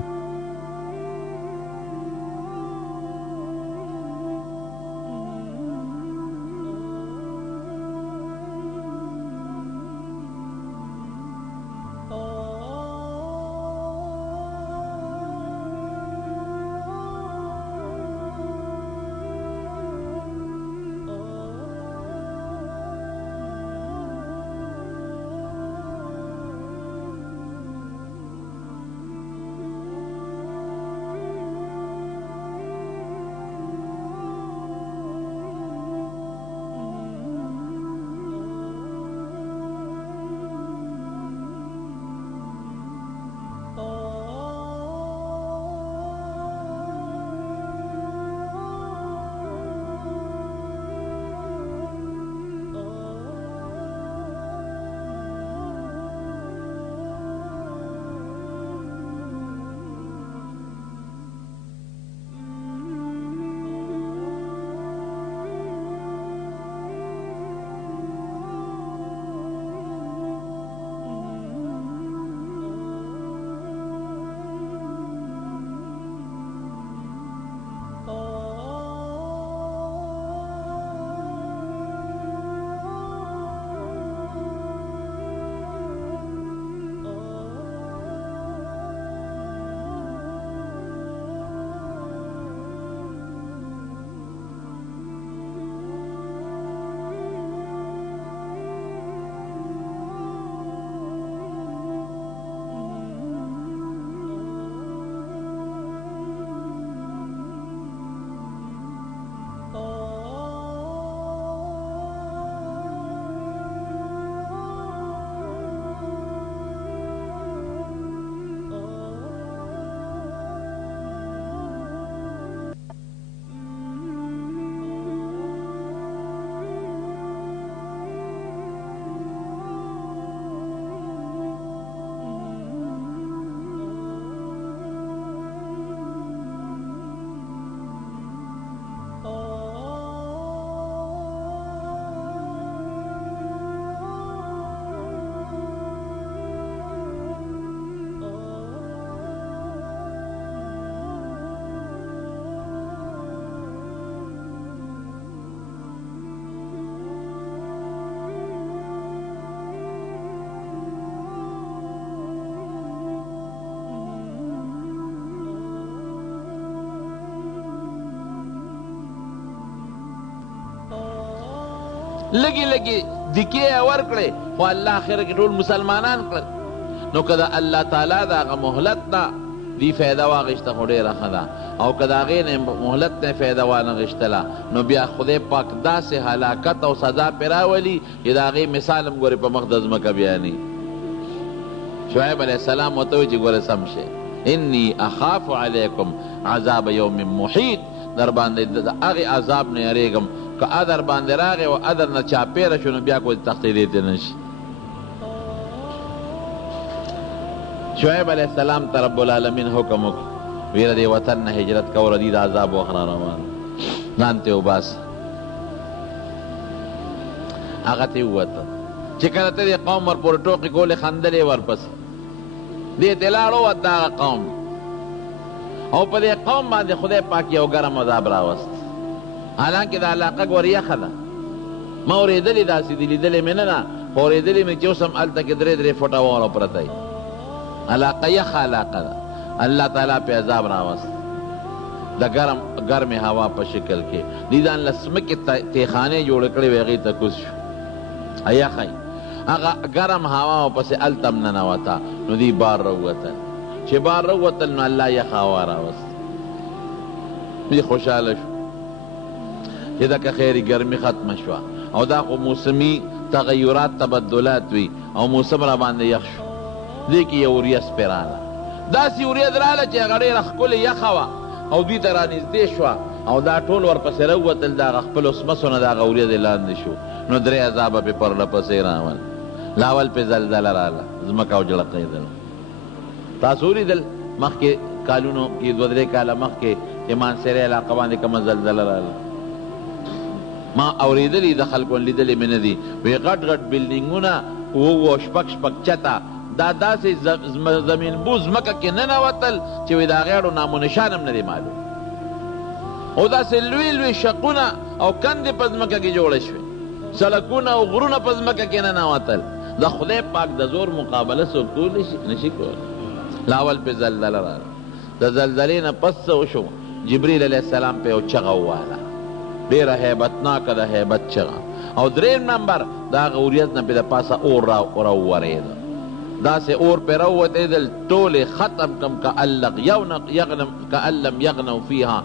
لږي لږي دکې یې ورکړې خو الله اخره کې ټول مسلمانان کړل. نو که د الله تعالی د هغه مهلت نه دی فایده واخیسته خو ډېره ښه ده، او که د هغې نه مهلت نه فایده وانخیستله نو بیا خدای پاک داسې هلاکت او سزا پرې راولي چې د هغې مثال هم ګورې په مخ د ځمکه بیاني. شعیب علیه السلام ورته وایي چې ګوره سم شئ، انی اخاف علیکم عذاب یوم محیط، در باندې د هغې عذاب نه یریږم که ادر باندې راغی او ادر نه چاپېره شو نو بیا کوئی تښتېدی ته نه شي. شعیب علیہ السلام ته رب العالمین حکم وکړ ویره دې وطن نه هجرت کوه، دې د عذاب وخت را روان ځان ته وباسه. هغه ته ووته چې کله ته دې قوم ورپورې ټوقې کولې خندلې ورپسې دې ته لاړ ووت دغه قوم، او په دې قوم باندې خدای پاک یو ګرم عذاب راوست. حالانکې د علاقه ګور یخه ده، ما اورېدلې داسې دي، لیدلې مې نه ده خو اورېدلې مې چې اوس هم هلته کې 3 فوټه واوره پرته وي. علاقه یخ علاقه ده، الله تعالی پہ عذاب راوست د ګرمې هوا په شکل کې. دوی ځان له سمکې تیخانې جوړې کړې وې، هغې ته کوز شو یخی، هغه ګرم هوا ورپسې هلته هم ننوته. نو دوی بار راووتل، چې بار راووتل نو الله یخ هوا راوست. دوی خوشحاله شو چې دکه خیري ګرمي ختمه شوه، او دا خو موسمي تغیرات تبدلات وي او موسم را باندې یخ شو. دې کې یو وریځ پرې راغله، داسې وریځ راغله چې هغه ډېره ښکلې یخه وه او دوی ته رانږدې شوه، او دا ټول ورپسې راووتل، د هغه خپلو سمسو نه د هغه وریځې لاندې شو. نو 3 عذابه پې پرله پسې راول. لاول پې زلزله راغله، ځمکه وجړقېدله. تاسو ولیدل مخکې کالونو کې 2-3 کاله مخکې چې مانسیرۍ علاقه باندې کومه زلزله راغله؟ ما اورېدلي د خلکو لیدلې مې نه دي، وی غټ غټ بلډینګونه 2 شپږ چته دا داسې زمین بوز ځمکه کې ننوتل چې وی د هغې اړو نام و نشان هم نه دی معلوم، او داسې لوی لوی شقونه او کندې په ځمکه کې جوړه شوې، سړکونه او غرونه په ځمکه کې ننوتل. د خدای پاک د زور مقابله څوک کولی شي؟ نشي کولی. لاول پې زلزله راغله، د زلزلې نه پس څه وشو؟ جبریل علیه السلام پې یو چغه وواله، ډېره هیبتناکه د هیبت چغه. او 3 نمبر د هغه وریځ نه پې د پاسه اور راوورېده، داسې اور پې راووتېدل، ټولې ختم کم کأن لم یغنوا فیها،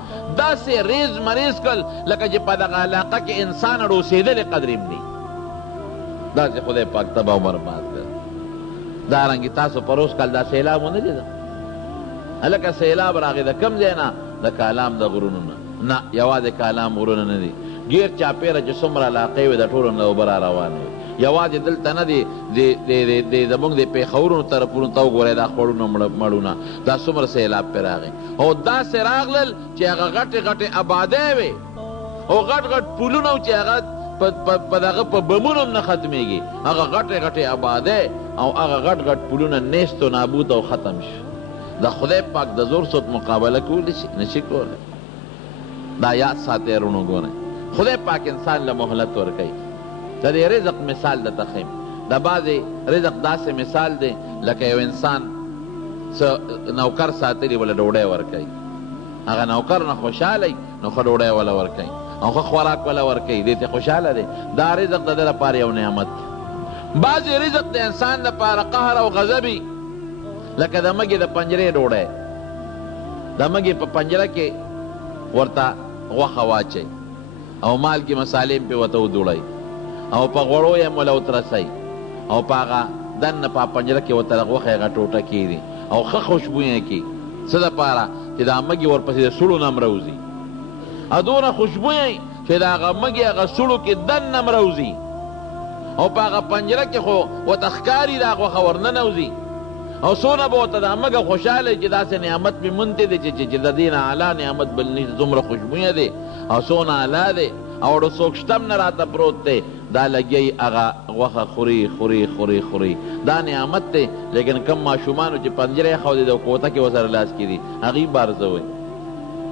داسې ریز مریز کړل لکه چې په دغه علاقه کې انسان اړوسېدلې قدر هم دي. داسې خدای پاک تباه و برباد کړ. دارنګې تاسو پروس کال دا سیلاب ونه لیده؟ هلکه سیلاب راغی د کوم ځای نه؟ د کالام د غرونو نه. نه، یوازې کالام غرونه نه دي، ګیر چاپېره چې څومره علاقې وي د ټولو نه اوبه را روانې وي. یوازې دلته نه دی زموږ د پېښورونو طرفونو ته وګورئ دا خوړونه مړونه، دا څومره سیلاب پرې راغی. او داسې راغلل چې هغه غټې غټې آبادۍ وې او غټ غټ پلونه چې هغه په دغه په بمونو هم نه ختمېږي، هغه غټې غټې آبادۍ او هغه غټ غټ پلونه نیست و نابود او ختم شو. د خدای پاک د زور څوک مقابله کولی شي؟ نشي کولی. دا یاد ساتئ وروڼو، ګورئ خدای پاک انسان له مهلت ورکوي. د دې رزق مثال درته ښیم. د بعضې رزق داسې مثال دی لکه یو انسان نوکر ساتلي وله ډوډۍ ورکوي، هغه نوکر نه خوشحاله وي نو ښه ډوډۍ وله ورکوي او ښه خوراک وله ورکوي، دې ته خوشحاله دی. دا رزق د ده لپاره یو نعمت دی. بعضې رزق د انسان لپاره قهر او غضب وي، لکه د مږې د پنجرې ډوډۍ، د مږې په پنجره کې ورته غوښه واچوي او مالګې مسالې پې ورته ودوړئ او په غوړو یې موله وترسئ او په هغه دننه په پنجره کې ورته د غوښې هغه ټوټه کېږدي او ښه خوشبویه کړي. څه دپاره؟ چې دا مږې ورپسې د سوړو نه هم راوځي، او دونه خوشبویه چې د هغه مږې هغه سوړو کې دننه هم راوځي او په هغه پنجره کې خو ورته ښکاري دا غوښه ورننوځي. او څونه به ورته دا مږه خوشحاله چې داسې نعمت مې مونتی دی چې د دې نه اعلی نعمت بل نشته، دومره خوشبویه دی او څونه اعلی دی او ډو څوک شته هم نه راته پروت دی، دا لګیایي هغه غوښه خوري خوري خوري خوري، دا نعمت دی. لیکن کم ماشومانو چې پنجره یې ښودې د کوته کې ورسره لاس کېدي هغې بارزوئ،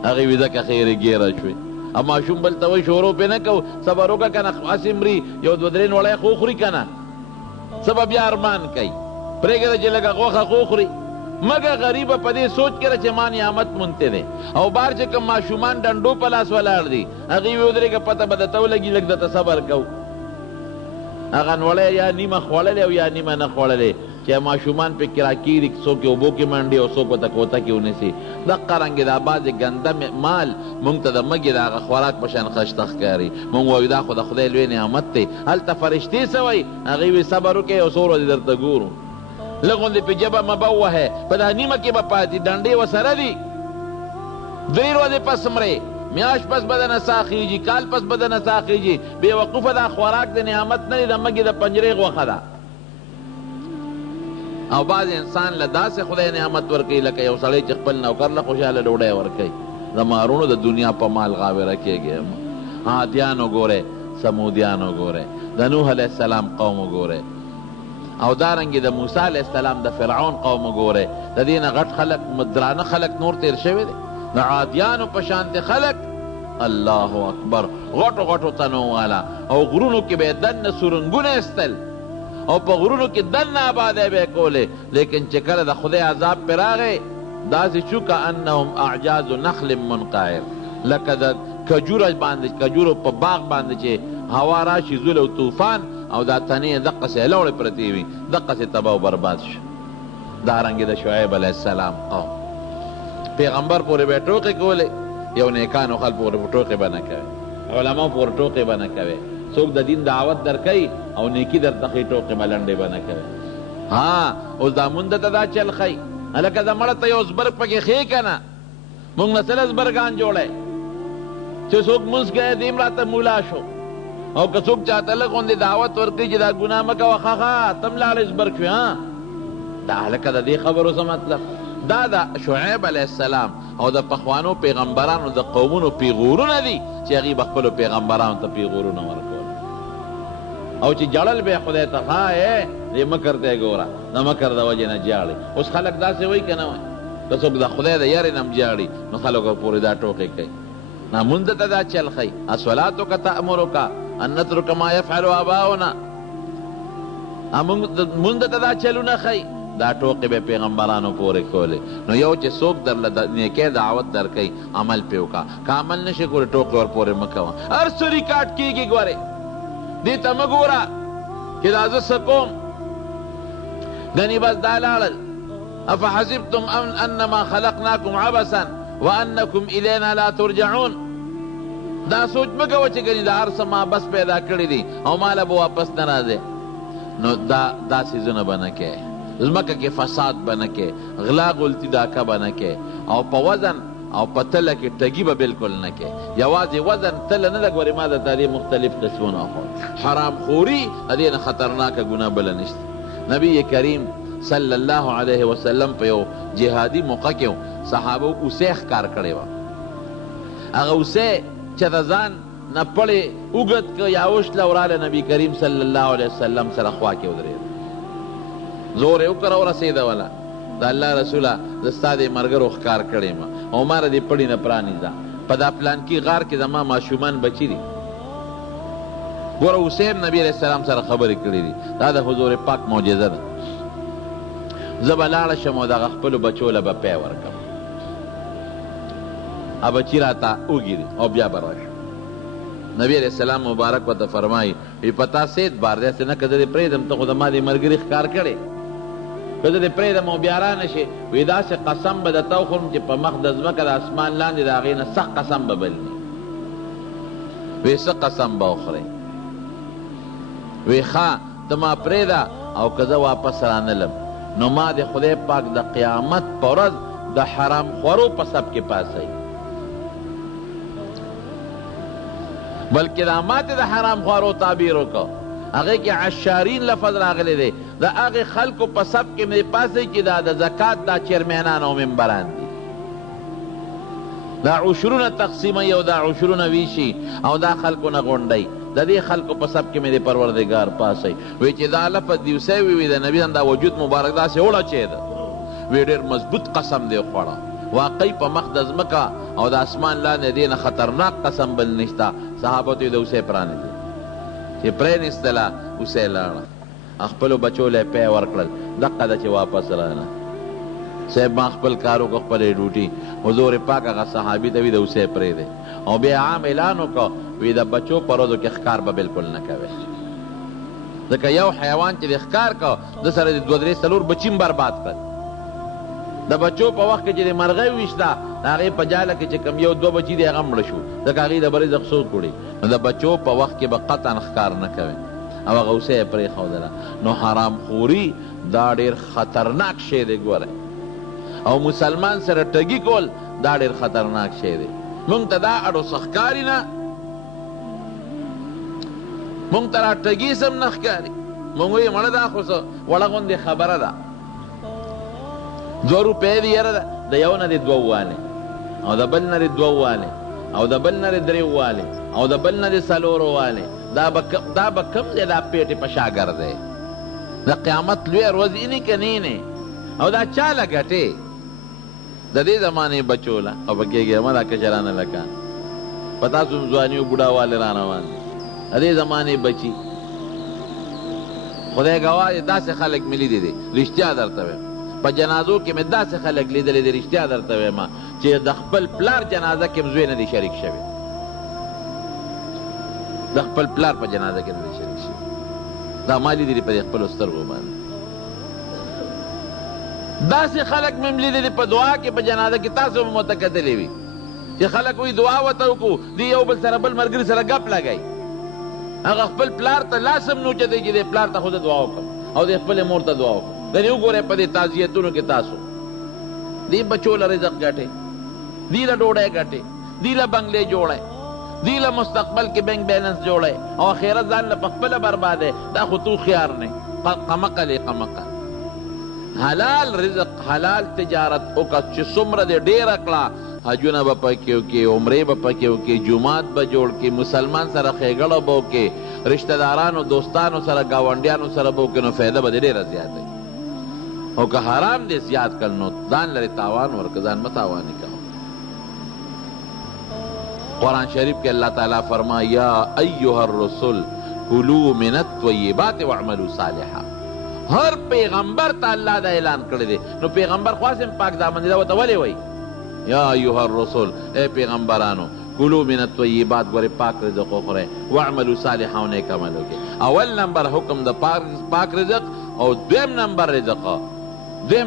هغې وي ځکه خیرې ګیره شوې. او ماشوم بل ته وایي شروع پې نه کوو، صبر وکړه که نه هسې مري، یو 2-3 نوړی خو وخوري که نه، څه به بیا ارمان کوي، پرېږده چې لږه غوښه خو وخوري. مګه غریبه په دې سوچ کړه چې ما نعمت مونتی دی. او بار چې کوم ماشومان ډنډو په لاس ولاړ دي هغې وی ودرېږه پته به درته ولګي، لږ درته صبر کوو، هغه نوړی یا نیمه خوړلې او یا نیمه نه خوړلې چې ماشومان پې کراکېږي څوک یې اوبو کې منډي او څوک ورته کوته کې ونیسي دقه رنګې دا بعضې ګنده مال مونږ ته د مږې د هغه خوراک په شان خشته ښکاري مونږ وایو دا خو د خدای لوی نعمت دی هلته فرشتې څه وایي هغوی وایي صبر وکړئ یو څو ورځې درته ګورو لږ غوندې پې ژبه مه به ووهئ په دا نیمه کې به پاتې ډنډې ورسره دي 3 ورځې پس مرې میاشت پس بدنه سا خیږي کال پس بدنه سا خیږي بې وقوفه دا خوراک د نعمت نه دی د مږې د پنجرې غوښه ده او بعض انسان له داسې خدای نعمت ورکوي لکه یو سړی چې خپل نوکر له خوشحاله ډوډۍ ورکوي د مارونو د دنیا په مال غاوره کېږي عادیانو ګورئ سمودیانو ګورئ د نوح علیه السلام قوم ګورئ او دارنګې د موسی علیه السلام د فرعون قوم ګورئ د دې نه غټ خلک درانه خلک نور تیر شوي دی د عادیانو په شانتې خلک الله اکبر غټو غټو تنو والا او غرونو کې به یې دننه سورنګونه ایستل او په غرونو کې دننه آبادۍ به یې کولې لیکن چې کله د خدای عذاب پرې راغی داسې شو کانهم اعجاز نخل منقعر لکه د کجورو په باغ باندې چې هوا راشي زول او طوفان او دا تنې دقسې لوړې پرتې وي دقسې تباه و برباد شو دارنګې د شعیب علیه السلام قوم پیغمبر پورې به ټوقې کولې یو نیکانو خلک پورې ټوقې به نه کوي علما پورې ټوقې به نه کوي څوک د دین دعوت درکوي او نیکي درته ښي ټوقې به لنډې به نه کوي ها اوس دا مونده ته دا چل ښي هلکه د مړه ته یو زبرګ پکې ښې که نه مونږ نه سل زبرګان جوړی چې څوک مونځ کوي دیم راته مولا شو او که څوک چاته لږ غوندې دعوت ورکوي چې دا ګناه مه کوه ښه ته هم لاړې زبرګ شوې ها دا هلکه د دې خبرو څه مطلب دا د شعیب علیه السلام او د پخوانو پیغمبرانو د قومونو پیغورونه دي چې هغوی به خپلو پیغمبرانو ته پیغورونه ورکول او چې جړل به خدای ته ښه دې مکر ته یې ګوره د مکر د وجې نه جاړي اوس خلک داسې وایي که نه وایي که څوک د خدای د یارې نه هم جاړي نو خلکو پورې دا ټوقې کوي نه مونږ ته دا چل ښیي الصلاتک تأمرک ان نترک ما یفعل آباؤنا مونږ ته دا چلونه ښیي دا ټوقې به پیغمبرانو پورې کولې نو یو چې څوک درله د نیکۍ دعوت درکوي عمل پې وکړه که عمل نشي کولی ټوقې ور پورې مه کوه هر څه ریکارډ کېږي ګورې دې ته مه ګوره چې دا زه څه کوم ګنې بس دا لاړل افحسبتم انما خلقناکم عبثا وانکم الینا لا ترجعون دا سوچ مه کوه چې ګنې دا هر څه ما بس پیدا کړي دي او ماله به واپس نه راځې نو دا څیزونه به نه کوې ځمکه کې فساد به نه کې غلا غلطي ډاکه به نه کې او په وزن او په تله کې ټګي به بلکل نه کې یوازې وزن تله نه ده ګورې ما درته دې مختلف قسمونه وښول حرام خوري د دې نه خطرناکه ګناه بله نشته نبی کریم صلی الله علیه وسلم په یو جهادي موقع کې صحابه اوسې ښکار کړې وه هغه اوسې چې د ځان نه پړې اوږد که یا وشله وراله نبي کریم صلی الله علیه وسلم سره خوا کې ودرېده زور یې وکړه ورسېده وله د الله رسوله زه ستا دې ملګرو ښکار کړی یم او ما ره دې پړي نه پرانیزه په دا پلانکي غار کې زما ماشومان بچي دي ګوره حسین نبي علیه السلام سره خبرې کړې دي دا د حضور پاک معجزه ده زه به لاړه شم او دغه خپلو بچو له به پی ورکړم بچي راته اوږي دي او بیا به راشم نبی علیہ السلام مبارک ورته فرمایي وی په تا سید بار دی هسې نه که زه دې پرېږدم ته خو د ما دې ملګري ښکار کړې که زه دې پرېږدم او بیا رانه شي وی داسې قسم به درته وخورم چې په مخ د ځمکه د اسمان لاندې د هغې نه سخت قسم به بل نه وی څه قسم به وخورئ وی ښه ته ما پرېږده او که زه واپس رانلم نو ما د خدای پاک د قیامت په ورځ د حرام خورو په سب کې پاسئ بلکې دا ماته د حرام خوارو تعبیر وکړه هغې کې عشارین لفظ راغلی دی د هغې خلکو په سب کې مې پاسئ چې دا د زکات دا چیرمینان او ممبران دي دا عشرونه تقسیموي او دا عشرونه ویشي او دا خلکو نه غونډئ د دې خلکو په سب کې مې د پروردګار پاسئ وی چې دا لفظ دیوسی وي د نبي دا وجود مبارک داسې وړچېده وی ډېر مضبوط قسم دی خوړه واقعي په مخ د ځمکه او د اسمان لاندې دې نه خطرناک قسم بل نشته صحابه ته یې د اوسۍ پرانیزي چې پرېنیستله اوسۍ لاړه خپلو بچو له پی ورکړل دقه ده چې واپس رانه صاحب ما خپل کار وکړو خپلې ډوټي حضور پاک هغه صحابي ته وي د اوسۍ پرېږدی او بیا عام اعلان وکړو وی د بچو په ورځو کې ښکار به بلکل نه کوئ ځکه یو حیوان چې د ښکار کو د سره د 2-3 بچیم برباد کړل. د بچو په وخت کې چې د مرغۍ ویشته د هغې په جاله کې چې کوم 1-2 بچي دی هغه مړه شو، ځکه هغې د بل رزق څوک وړي. نو د بچو په وخت کې به قطعا ښکار نه کوي او هغه اوسه یې پرېښودله. نو حرام خوري دا ډېر خطرناک شی دی ګوره، او مسلمان سره ټګي کول دا ډېر خطرناک شی دی. مونږ ته دا اډو څه ښکاري نه، مونږ ته را ټګي سم نه ښکاري. مونږ وایي مړه دا خو څه وړه غوندې خبره ده، 2 روپۍ دي یاره ده، د یو نه دې 2 والی او د بل نه دې 2 والی او د بل نه دې 3 والی او د بل نه دې 4 والی. دا به کم دی دا پیټې په شا ګرځی. د قیامت لویه ورځ اینې که نه اینې او دا چا له ګټې؟ د دې زمانې بچو له او په کېږي ما دا کشرانه لکه په تاسو هم ځواني او بوډاوالی را روان دي. د دې زمانې بچي خدای ګواه دی داسې خلک مې لیدي دي، رښتیا درته وایم. په جنازو کې مې داسې خلک لیدلی دي، رښتیا درته وایم، چې د خپل پلار جنازه کې هم زوی نه دی شریک شوی، د خپل پلار په جنازه کې نه دی شریک شوی. دا ما لیدلي په دې خپلو سترګو باندې. داسې خلک مې هم لیدلي په دعا کې په جنازه کې، تاسو هم ورته کتلي وي چې خلک وایي دعا ورته وکړو، دی یو بل سره بل ملګري سره ګپ لګوي. هغه خپل پلار ته لاس هم نه اوچتوي چې دې پلار ته خو دعا وکړم او دې خپلې مور ته دعا وکړم. دنې وګورئ په دې تعزیتونو کې تاسو دې بچو له رزق ګټئ، دې له ډوډۍ ګټئ، دې له بنګلې جوړئ، دې له مستقبل کې بینک بیلنس جوړئ او آخرت ځان له پخپله بربادئ. دا خو تو خیار نه قمقل قمقل. حلال رزق حلال تجارت وکړه چې څومره دې ډېره کړه، حجونه به پکې وکړې، عمرې به پکې وکړې، جومات به جوړ کړې، مسلمان سره ښېګړه به وکړې، رشته دارانو دوستانو سره ګاونډیانو سره به وکړې، نو فایده به دې ډېره زیاته وي. او که حرام دې زیات کړ نو ځان لرې تاوان ورکړه، ځان مه تاواني کوه. قرآن شریف کې اللہ تعالیٰ فرمایا یا ایها الرسل کلوا من الطیبات واعملوا صالحا. هر پیغمبر ته الله دا اعلان کړی دی. نو پیغمبر خو هم پاک دامن دی، دا ورته ولې وایي یا ایها الرسل اے پیغمبرانو کلوا من الطیبات، ګورې پاک رزق وخورئ، واعملوا صالحا او نیک عمل وکړئ. اول نمبر حکم د پاک رزق او دویم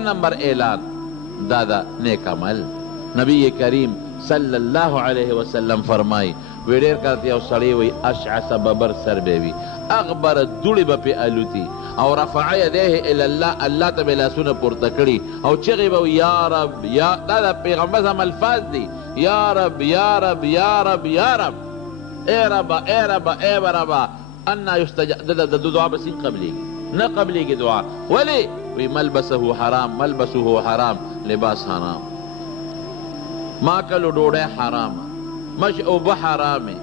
نمبر اعلان دا دا نیک عمل. نبی کریم صلی اللہ علیہ وسلم فرمائی وی ډېر کله یو سړی وی اشعث ببر سر به وي، اغبر دوړې به پې الوتي او رفع یدیه الی الله، الله ته به لاسونه پورته کړي او چغې به یا رب یا، دا د پیغمبر هم الفاظ دي، یا رب یا رب یا رب یا رب، اے ربا اے ربا اے ربا. انا یستجاب د دعا به څنګه قبلېږي؟ نه قبلېږي دعا. ولې؟ وی ملبسه حرام لباس حرام، ماکلو ډوډۍ حرامه، مشعوبه حرامه،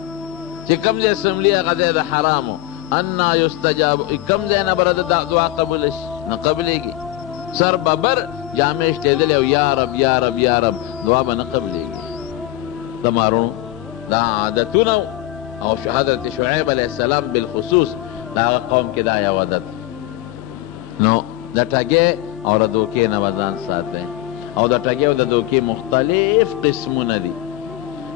چې کوم ځای سملي هغه ځای د حرامو. انا یستجاب، کوم ځای نه به د دعا قبوله شي؟ نه قبلېږي. سر ببر جامې شتېدلې او یا رب یا رب یا رب، دعا به نه قبلېږي. د مارونو دا عادتونه او حضرت شعیب علیه السلام بالخصوص د هغه قوم کې دا یو عادت. نو د ټګۍ او د دوکې نه به ځان ساتئ. او د ټګۍ او د دوکې مختلف قسمونه دي.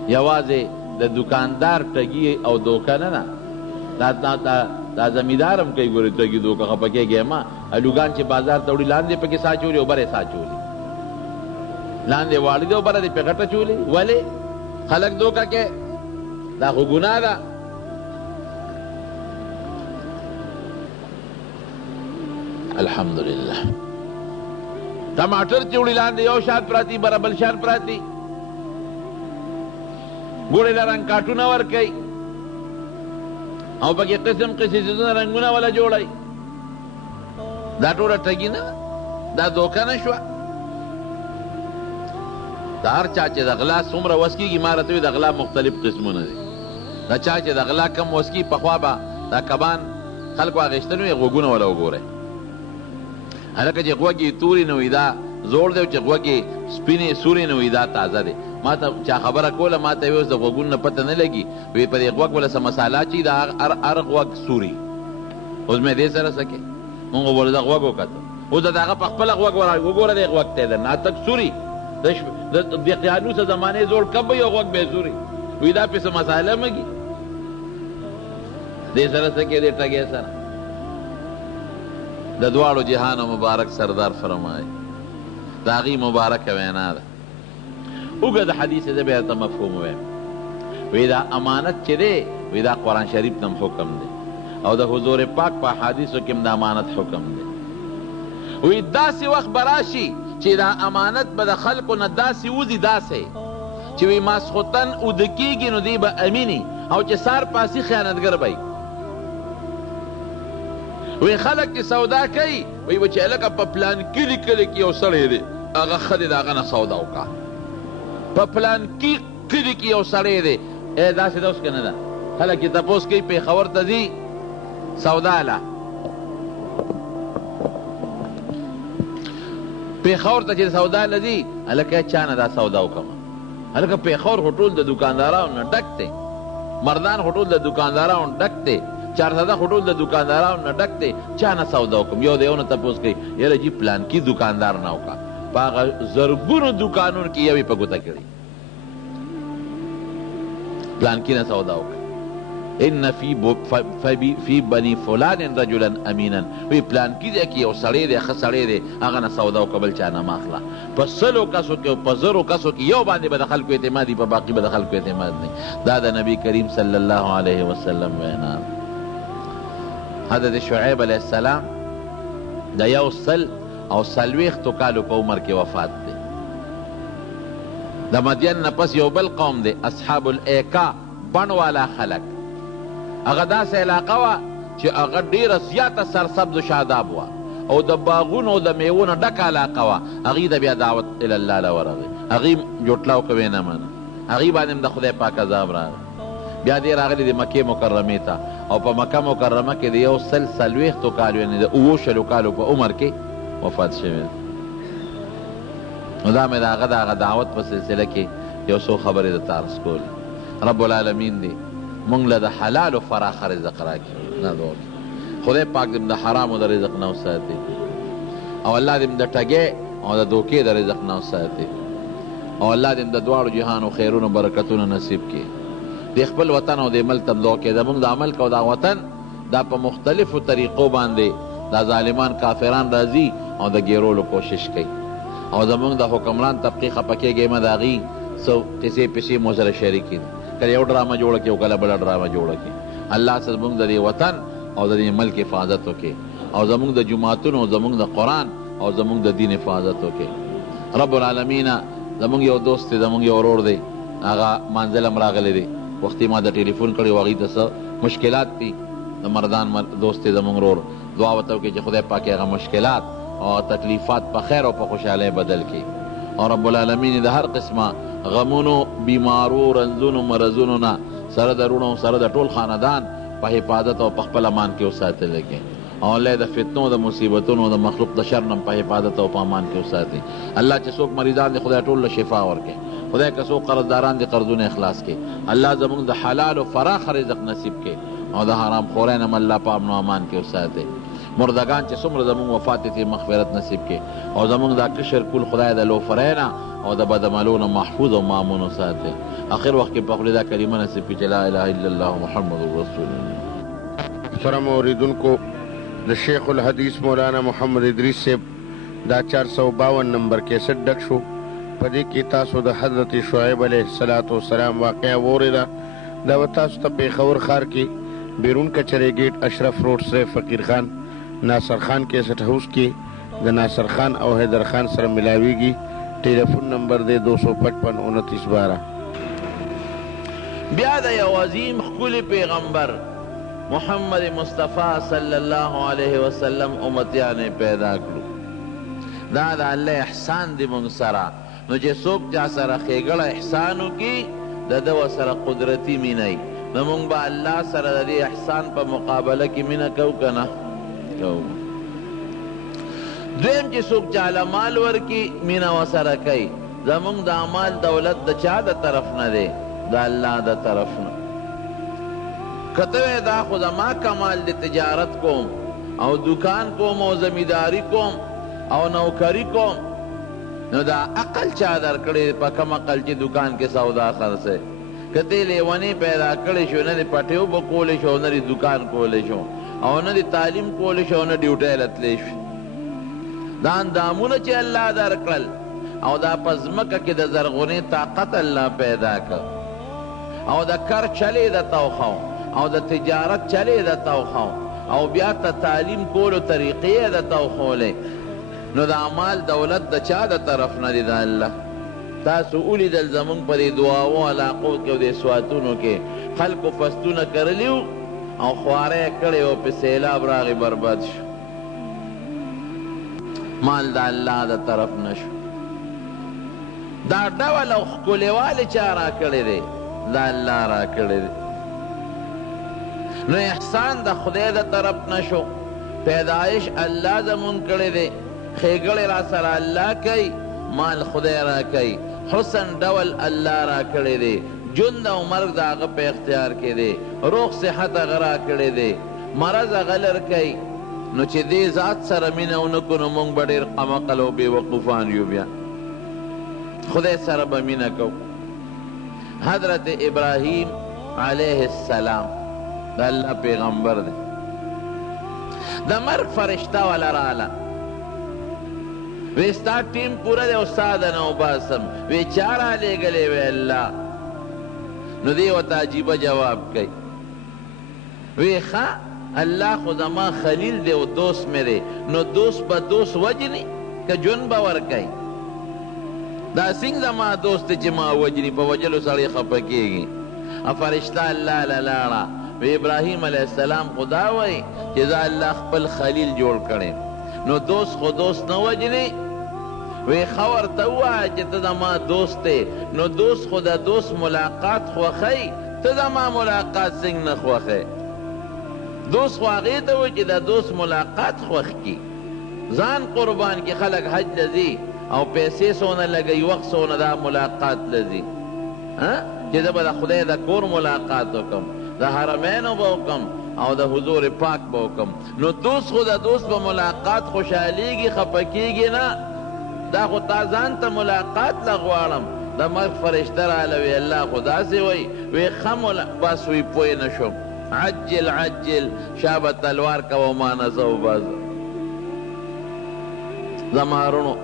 یوازې د دکاندار ټګي او دوکه نه ده، دا زمیندار هم کوي. ګورې ټګي دوکه خفه کېږي ما الوګان چې بازار ته وړي لاندې پکې سا چولي او برې سا چولي، لاندې واړه دي او بره دې پې غټه چولي. ولې خلک دوکه کې؟ دا خو ګناه ده. الحمدلله ټماټر چې وړي لاندې یو شان پراتی، بره بل شان پراتی، ګوړې له رنګ کاټونه ورکوي او پکې قسم څیزونه رنګونه وله جوړوي. دا ټوله ټګي نه، دا دوکه نه شوه. د هر چا چې د غلا څومره وس کېږي، ما راته وي د غلا مختلف قسمونه دي. د چا چې د غلا کم وس کېږي، پخوا به دا کبان خلکو اخېستل وي، غوږونه وله وګورئ. هلکه چې غوږ یې تورې نه وي دا زوړ دی، چې غوږ یې سپینې سورې نه وي دا تازه دی. ما ته چا خبره کوله، ما ته وی اوس د غوږونو نه پته نه لګي، وی په دې غوږ وله څه مساله اچي، د هر غوږ سوري. اوس مې دې سره څه کې مونږ وله د غوږ وکتل، اوس د هغه په خپله غوږ وګوره دې غوږ ته د ناتک سوري، د دقیانوسه زمانې زوړ کب به یو غوږ به سوري، وی دا پې څه مساله مګي. دې سره څه کې دې ټګۍ سره د دواړو جهانو مبارک سردار فرمایي د هغې مبارکه وینا ده. اوږد حدیث زه بیا ته مفهوم وایم. وی دا امانت چې دی وی دا قرآن شریف نم حکم دی او د حضور پاک په حدیثو کې د امانت حکم دی. وی داسې وخت به راشي چې دا امانت به د خلکو نه داسې وځي داسې چې وی ماسخوتن اوده کېږي نو دی به امیني او چې سار پاسي خیانتګر به وی خلک چې سودا کوي وی به چې هلکه په پلان کلي کلي کې یو سړی دی هغه ښه دی د هغه نه سودا وکړه. په پلان کلي کې یو سړی دی داسې ده اوس که نه ده. خلک یې تپوس کوي پېښور ته ځي سودا له پېښور ته چې سودا له ځي هلکه چا نه دا سودا وکړمه. هلکه پېښور خو ټول د دوکاندارانو نه ډک دی، مردان خو ټول د دوکاندارانو ډک دی، چارسده خو ټول د دوکاندارانو نه ډک دی، چا نه سودا وکړم. یو د یو نه تپوس کوي یاره جي پلانکي دوکاندار نه وکړه. په هغه زرګونو دوکانونو کې یو یې په ګوته کړي پلانکي نه سودا وکړه. ان فی بني فلان رجلا امینا وی پلانکي دی کې یو سړی دی ښه سړی دی هغه نه سودا وکړه بل چا نه مه اخله. په سلو کسو کې او په زرو کسو کې یو باندې به د خلکو اعتماد وي په باقي به د خلکو اعتماد نه. دا د نبي کریم صلی الله علیه وسلم وینا. حضرت شعیب علیه السلام د 140 کالو په عمر کې وفات دی. د مدین نه پس یو بل قوم دی اصحاب الایکا بڼ والا خلک. هغه داسې علاقه وه چې هغه ډېره زیاته سرسبز و شاداب وه او د باغونو او د میوو نه ډکه علاقه وه. هغې ته بیا دعوت الله له ورغی. هغې جوټله وکوې نه منه. هغې باندې هم د خدای پاک عذاب راغی. بیا دې راغلی د مکې مکرمې ته او په مکه مکرمه کې د 140 کالو یعنې د 70 کالو په عمر کې وفات شوی. نو دا مې د هغه دعوت په سلسله کې یو څو خبرې د تارس کولې. رب العالمین دی مونږ له د حلالو فراخه رزق راکړي نه دور. خدای پاک دې د حرامو د رزق نه وساتي او الله دې د ټګۍ او د دوکې د رزق نه وساتي او الله دې د دواړو جهانو خیرونو برکتونه نصیب کړي. د خپل وطن او د ملک ته دعا کوي زموږ د ملک او د وطن دا په مختلفو طریقو باندې دا ظالمان کافران راځي او د ګیرولو کوشش کوي او زموږ د حکمران طبقې خفه کېږي مه د هغې څو قصې پسې مو سره شریکې دي. کله یو ډرامه جوړه کړي او کله بله ډرامه جوړه کړي. الله زموږ د دې وطن او د دې ملک حفاظت وکړي او زموږ د جوماتونو او زموږ د قرآن او زموږ د دین حفاظت وکړي. رب العالمین زموږ یو دوست دی زموږ یو ورور دی هغه منزل هم راغلی دی. وختي ما د ټلیفون کړی و هغې ته څه مشکلات دي د مردان دوست دی زموږ ورور. دعا ورته وکړي چې خدای پاک هغه مشکلات او تکلیفات په خیر او په خوشحالۍ بدل کړي او رب العالمین د هر قسمه غمونو بیمارو رنځونو مرضونو نه سره د روڼو سره د ټول خاندان په حفاظت او په خپل امان کې وساتلی کړي او الله د فتنو د مصیبتونو د مخلوق د شر نه په حفاظت او په امان کې وساتي. الله چې څوک مریضان دي خدای ټول له شفا ورکړي. خدای که څوک قرضداران دي قرضونه اخلاص کړي. الله زموږ د حلال او فراخ رزق نصیب کړي او د حرام خورۍ نه الله په امن او امان کې وساتي. مردگان چې څومره زموږ وفات دي مغفرت نصیب کړي او زموږ دا کشر کول خدای د لوفرۍ نه او د بدعملو نه محفوظ او مامون وساتي. آخر وخت کې په خولې دا کلمه نصیب کړي چې لا اله الا الله محمد رسول الله. محترم اوریدونکو د شیخ الحدیث مولانا محمد ادریس صاحب دا 452 نمبر کیسټ ډک شو. په دې کې تاسو د حضرت شعیب علیه السلام واقعه واورېده. دا به تاسو ته پېښور ښار کې بیرون کچرې گیټ اشرف روډ سره فقیر خان ناصر خان کیسټ هاوس کې د ناصر خان او حیدر خان سره ملاویږي. ټلیفون نمبر دی 255 29 12. بیا د یو عظیم ښکلي پیغمبر محمد مصطفی صلی الله علیه وسلم امتیان پیدا کړو. دا د الله احسان دی مونږ سره. نو چې څوک چا سره ښېګړه احسان وکړي د ده ورسره قدرتي مینه وي نو مونږ به الله سره د دې احسان په مقابله کې مینه کوو که نه کوو. دویم چې څوک چاله مال ورکړي مینه ورسره کوي. زمونږ د مال دولت د چا د طرف نه دی؟ د الله د طرف نه. که ته وایې دا خو زما کمال د تجارت کوم او دکان کوم او زمینداري کوم او نوکري کوم نو دا عقل چا درکړی په کم عقل چې دکان کې سودا خرڅی؟ که ته لیونی پیدا کړی شو نه د پټیو به کولی شو نه د دکان کولی شو او نه د تعلیم کولی شي او نه ډیوټۍ رتلی شي. دا اندامونه چې الله درکړل او دا په ځمکه کې د زرغونې طاقت الله پیدا کړ او د کر چلې د توخو او د تجارت چلې د توخو او بیا ته تعلیم کولو طریقې د توخولې، نو د اعمال دولت د چا د طرف نه دی؟ د الله. تاسو ولیدل زمونږ په دې دعاو علاقو کې او دې سواتونو کې خلکو فستونه کرلي وو او خواره یې کړی او په سیلاب راغی برباد شو. مال د الله د طرف نه شو. دا ډول او ښکلېوالی چا را کړی دی؟ د الله را کړی دی. نو احسان د خدای د طرف نه شو. پیدایش الله زمون کړی دی، ښېګړې را سره الله کوي، مال خدای را کوي، حسن ډول الله را کړی دی، ژوند او مرګ د هغه په اختیار کې دی، روغ صحت هغه را کړی دی، مرض هغه لر کوي. نو چې دې ذات سره مینه ونه کړو نو موږ به ډېر قمقل او بېوقوفان یو. بیا خدای سره به مینه کوو. حضرت ابراهیم علیه السلام د الله پیغمبر دی. د مرګ فرشته والا راله، وی ستا ټیم پوره دی او ستا د نه وباسم. وی چا رالیږلی؟ وی الله. نو دی ورته عجیبه جواب کوي، وی ښه الله خو زما خلیل دی او دوست مې دی، نو دوست به دوست وجني که ژوند به ورکوي؟ دا څنګه زما دوست دی چې ما وجني؟ په وجلو سړی خفه کېږي. فرشته الله له لاړه. وی ابراهیم علیه السلام خدا وایي چې زه الله خپل خلیل جوړ کړی، نو دوست خو دوست نه وجني. وی ښه ورته ووایه چې ته زما دوست دی، نو دوست خو د دوست ملاقات خوښوي، ته زما ملاقات څنګه نه خوښوي؟ دوست خو هغې ته وایي چې د دوست ملاقات خوښ کړي. ځان قربان کې خلک حج ته ځي او پیسې څونه لګوي، وخت څونه دا ملاقات ته ځي چې زه به د خدای د کور ملاقات وکړم، د حرمینو به وکړم او د حضور پاک به وکړم. نو دوست خو د دوست په ملاقات خوشحالیږي، خفه کېږي نه. دا خو تا ځان ته ملاقات له غواړم. د مرګ فرشته راله، وی الله خو داسې وایي. وی ښه بس وی پوه نه شوم. عجل عجل شابه تلوار کوه ما نه زه وباسه. زما رونو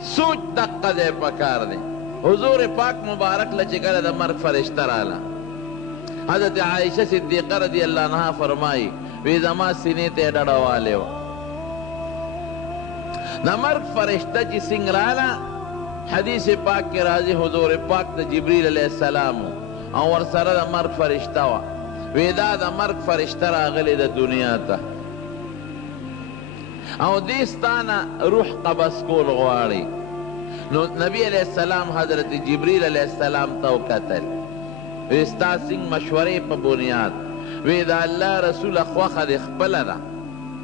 سوچ دقه دی پکار دی. حضور پاک مبارک له چې کله د مرګ فرشته راله، حضرت عائشہ صدیقه رضی اللہ عنہ فرمائی وی زما سینې ته ډډه والی وه. د مرګ فرشته چې څنګه راله، حدیث پاک کې راځي حضور پاک د جبریل علیه السلام او ورسره د مرګ فرشته وه. وی دا د مرګ فرشته راغلی د دنیا ته او دې ستا نه روح قبض کول غواړي. نو نبی علیہ السلام حضرت جبریل علیہ السلام ته وکتل، وی ستا څنګه مشورې په بنیاد؟ وی د الله رسوله خوښه دې خپله ده،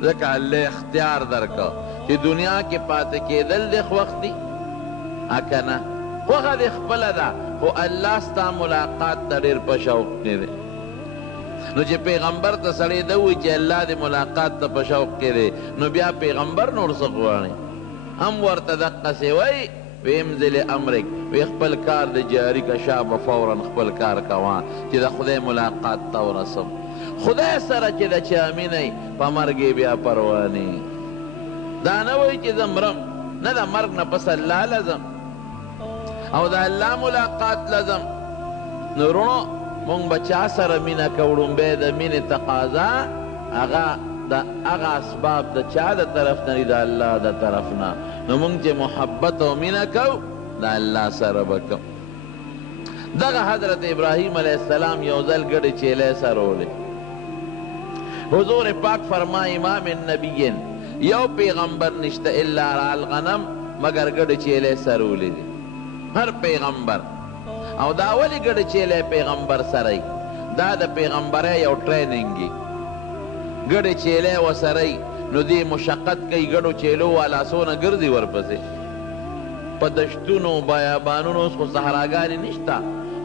ځکه الله اختیار درکړه چې دنیا کې پاتې کېدل دې خوښ دي که نه؟ خوښه دې خپله ده، خو الله ستا ملاقات ته ډېر په شوق کې دی. نو چې پیغمبر ته سړی ده وایي چې الله دې ملاقات ته په شوق کې دی، نو بیا پیغمبر نور څه غواړي؟ هم ورته دقسې وایي وی امضل امرک، وی خپل کار د جاری که شابه فورا خپل کار کوه چې د خدای ملاقات ته ورسم. خدای سره چې د چا مینه په مرګ بیا پروا نه. دا نه وایي چې زه مرم، نه د مرګ نه پس الله لزم او د الله ملاقات لزم. نو رونو مونږ به چا سره مینه کوو؟ لومبی د مینې تقاضا هغه د هغه اسباب د چا د طرف نه دي؟ د الله د طرف نه. نو مونږ چې محبت او مینه کوو د الله سره به کوو. دغه حضرت ابراهیم علیه السلام یو ځل ګډې چیلې سرولې. حضور پاک فرمایي ما من نبی یو پیغمبر نشته الا را الغنم مگر ګډې چیلې سرولې دي، هر پیغمبر. او دا ولې ګډې چیلې پیغمبر سره؟ دا د پیغمبرۍ یو ټریننګ وي. ګډې چیلې ورسره نو دی مشقت کوي، ګډو چیلو والا څونه ګرځي ورپسې په دشتونو بیابانونو. اوس خو صحراګانې نشته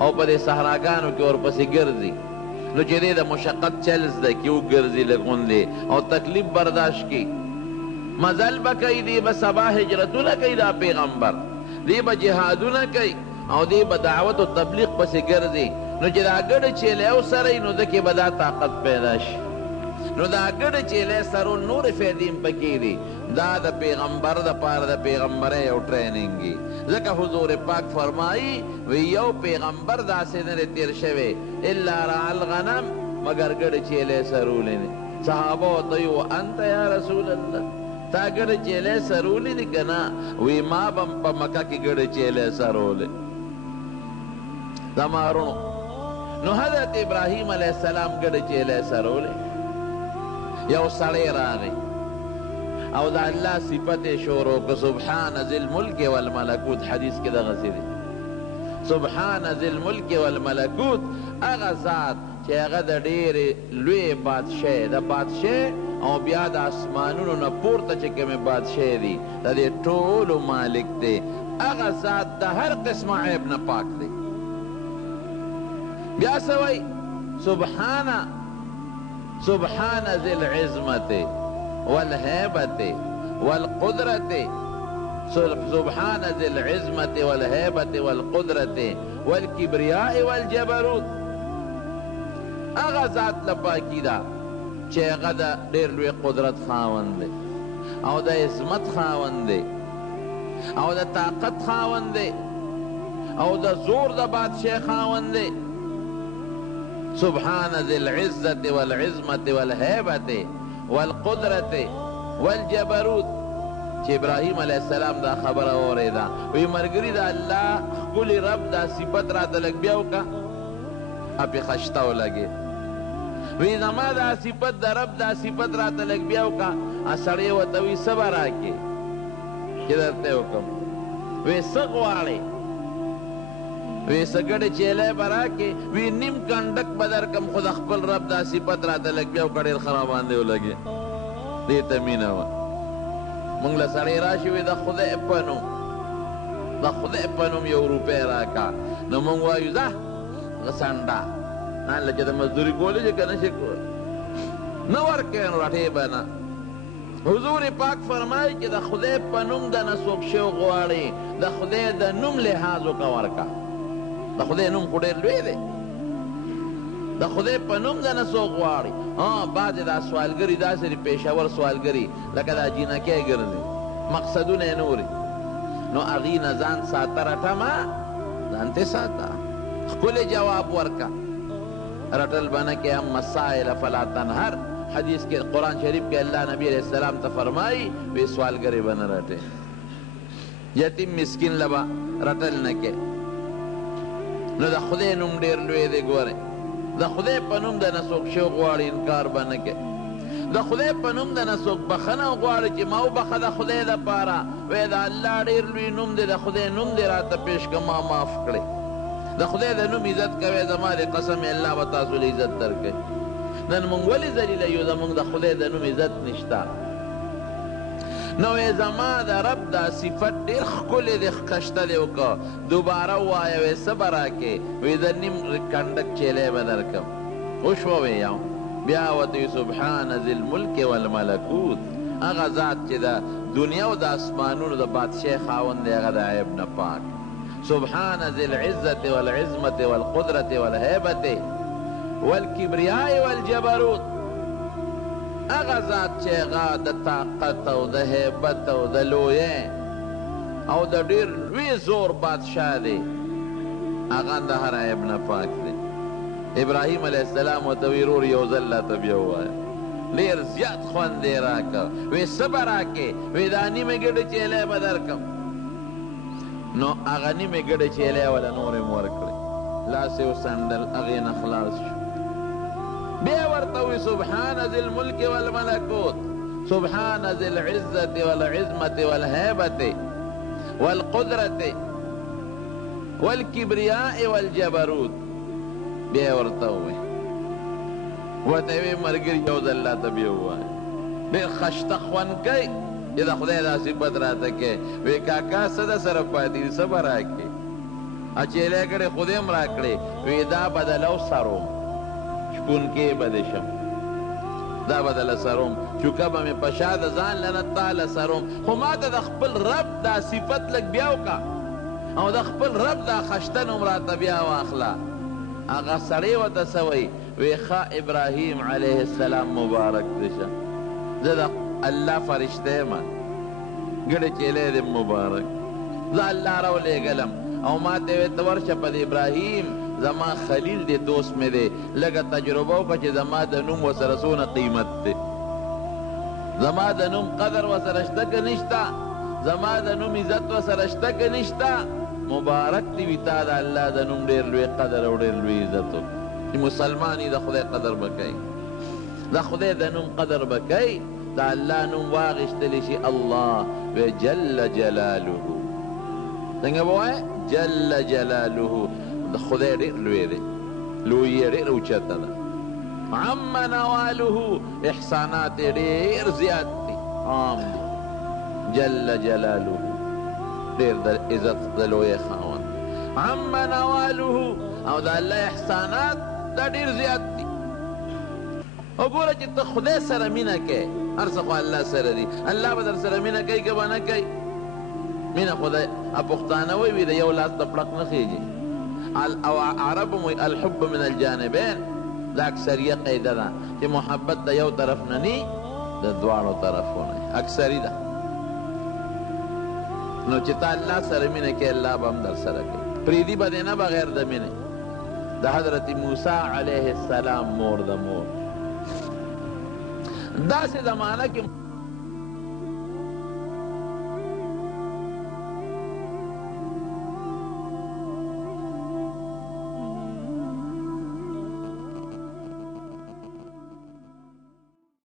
او په دې صحراګانو کې ورپسې ګرځي. نو چې دی د مشقت چل زده کړي وګرځي لږ غوندې او تکلیف برداشت کړي، مزل به کوي. دی به سبا هجرتونه کوي دا پیغمبر، دی به جهادونه کوي او دی به دعوت و تبلیغ پسې ګرځي. نو چې دا ګډه چیلې ورسره وي نو ده کې به دا طاقت پیدا شي. نو دا ګډه چیلې سرول نورې فایدې هم پکې دي. دا د پیغمبر دپاره د پیغمبرۍ یو ټریننګ وي. ځکه حضور پاک فرمایي وی یو پیغمبر داسې نه دی تیر شوی الا رعى الغنم مگر ګډه چیلې سرولې دي. صحابه ورته وی وانت یا رسول الله تا ګډه چیلې سرولې دي که نه؟ وی ما به په مکه کې ګډه چیلې سرولې. زما وروڼو نو حضرت ابراهیم علیه السلام ګډه چیلې سرولې. یو سړی راغی او د الله صفت یې شروع که سبحان ذی الملک والملکوت. حدیث کې دغسې دی سبحان ذی الملک والملکوت، هغه ذات چې هغه د ډېرې لوی بادشاه د بادشاه او بیا د اسمانونو نه پورته چې کومې بادشاه دي د دې ټولو مالک دی. هغه ذات د هر قسمه عیب نه پاک دی. بیا څه وایي سبحان ذی العظمت والهیبت والقدرت. سبحان ذی العظمت والهیبت والقدرت والکبریاء والجبروت. هغه ذات لپاکی دا چې هغه د ډېر لوی قدرت خاوند دی او د عظمت خاوند دی او د طاقت خاوند دی او د زور د بادشاه خاوند دی. سبحان ذی العزة والعظمة والهیبة والقدرة والجبروت. چې ابراهیم علیه السلام دا خبره واورېده وی ملګري د الله ښکلي رب دا صفت راته لږ بیا وکړه. پې خشته ولګېد. وی زما دا صفت د رب دا صفت راته لږ بیا وکړه. سړی ورته وی څه به راکړې چې درته یې وکړم؟ وی څه غواړې؟ وی څه ګډه چیلی به راکړې؟ وی نیم کنډک به درکړم خو د خپل رب دا صفت راته لږ بیا وکړه. ډېر ښه راباندې ولګېد. دې ته مینه وه. مونږ له سړی راشي وی د خدای په نوم د خدای په نوم یو روپۍ راکړه. نو مونږ وایو ځه غسنډه نه چې د مزدوري کولی چې که نه شي کولی نه ورکوې نو رټې به نه. حضور پاک فرمایي چې د خدای په نوم د نه څوک شی غواړي د خدای د نوم لحاظ وکړه ورکړه. د خدای نوم خو ډېر لوی دی. د خدای په نوم د نه څوک غواړي. بعضې دا سوالګري داسې دي پېښور سوالګري لکه دا جینکۍ ګرځي مقصدونه یې نورې نو هغې نه ځان ساته رټمه ځان تې ساته ښکلی جواب ورکه. رټل به نه کې هم مسائل فلا تنهر. حدیث کې قرآن شریف کې الله نبی علیہ السلام ته فرمایي وی سوالګرې به نه رټې یتیم مسکین له به رټل نه کې. نو د خدای نوم ډېر لوی دی. ګورئ د خدای په نوم د نه څوک شی غواړي انکار به نه کې. د خدای په نوم د نه څوک بخښنه غواړي چې ما وبخه د خدای دپاره وی د الله ډېر لوی نوم دی د خدای نوم دی راته پېښ که ما معاف کړې. د خدای د نوم عزت کوئ زما د قسم الله به تاسو له عزت درکوي. نن موږ ولې ذلیله یو زموږ د خدای د نوم عزت نشته. نو زما د رب دا صفت ډېر ښکلی دی ښکشته دی وکړه. دوباره ووایه وی څه به راکې؟ وی د نیم کنډک چیلی به درکړم. وشوه ویاو بیا ورته وی سبحان ذی الملک والملکوت. هغه ذات چې د دنیا او د اسمانونو د بادشاه خاوند دی هغه د عیب نه پاک. سبحان ذی العزة والعظمة والقدرة والهیبة والکبریاء والجبروت. هغه ذات چې هغه د طاقت او د هیبت او د لویۍ او د ډېر لوی زور بادشاه دی هغه د هر عیب نه پاک دی. ابراهیم علیه السلام ورته وی رور یو ځل راته بیا ووایه. ډېر زیات خوند یې راکړه. وی څه به راکې؟ وی دا نیمې ګډه چیلی به درکړم. نو هغه نیمې ګډه چیلی وله نورې م ورکړې. لاس یې وڅنډل هغې نه خلاص شو. بیا ورته وی سبحان ذی الملک والملکوت سبحان ذی العزة والعظمة والهیبة والقدرة والکبریاء والجبروت. بیا ورته وی ورته وی ملګري یو ځل راته بیا ووایه. ډېر خشته خوند کوي چې د خدای دا صفت راته کوي. وی کاکا څه د سره پاتې دي څه به راکړې؟ چیلی کړې خدای هم راکړې. وی دا بدلو سروم شپونکې به دې شم دا به دله سروم چوکه به مې په شا د ځان لره تاله سروم. خو ما ته د خپل رب دا صفت لږ بیا وکړه او د خپل رب دا خشته نوم راته بیا واخله. هغه سړی ورته څه وایي؟ ویخا ابراهیم علیه السلام مبارک دشا زدا اللہ فرشتے من گڑ چیلے دے مبارک زا اللہ رو لے گلم او ماتے وی تورش پد ابراہیم زما خلیل دے دوست میں دے لگا تجربہ کچھ زما دنوم و سرسون قیمت دے زما دنوم قدر و سرشتک نشتا زما دنوم عزت و سرشتک نشتا مبارک دی ویتا دا اللہ دنوم دیر لوی قدر و دیر لوی عزتو مسلمانی دا خدای قدر بکئی دا خدای دنوم قدر بکئی دا اللہ نوم واغشتلیشی اللہ و جل جلالہ سنگا بوائے جل جلالہ دا خدای دیر لوی دے لوی دیر اوچتا دا عم نوالہ احسانات دیر زیادتی عام دی جل جلالہ دیر در عزت دلوی خاون عم نوالہ او دا اللہ احسانات دا دیر زیادتی او گورا چی تا خدای سر مینا کئی ارسخو اللہ سر دی اللہ بدر سر مینا کئی کبا نا کئی مینا خدای اپختانوی وی دا یو لاس دا پلق نخیجی او عرب موی الحب من الجانبین دا اکثریت قیده دا چی محبت دا یو طرف ننی دا دوارو طرف ہونا اکثری دا نو چی تا اللہ سر مینا کئی اللہ با ہم در سر کئی پریدی با دینا بغیر دا مینا دا حضرت موسیٰ علیہ السلام مور دا مور دا سے زمانہ کی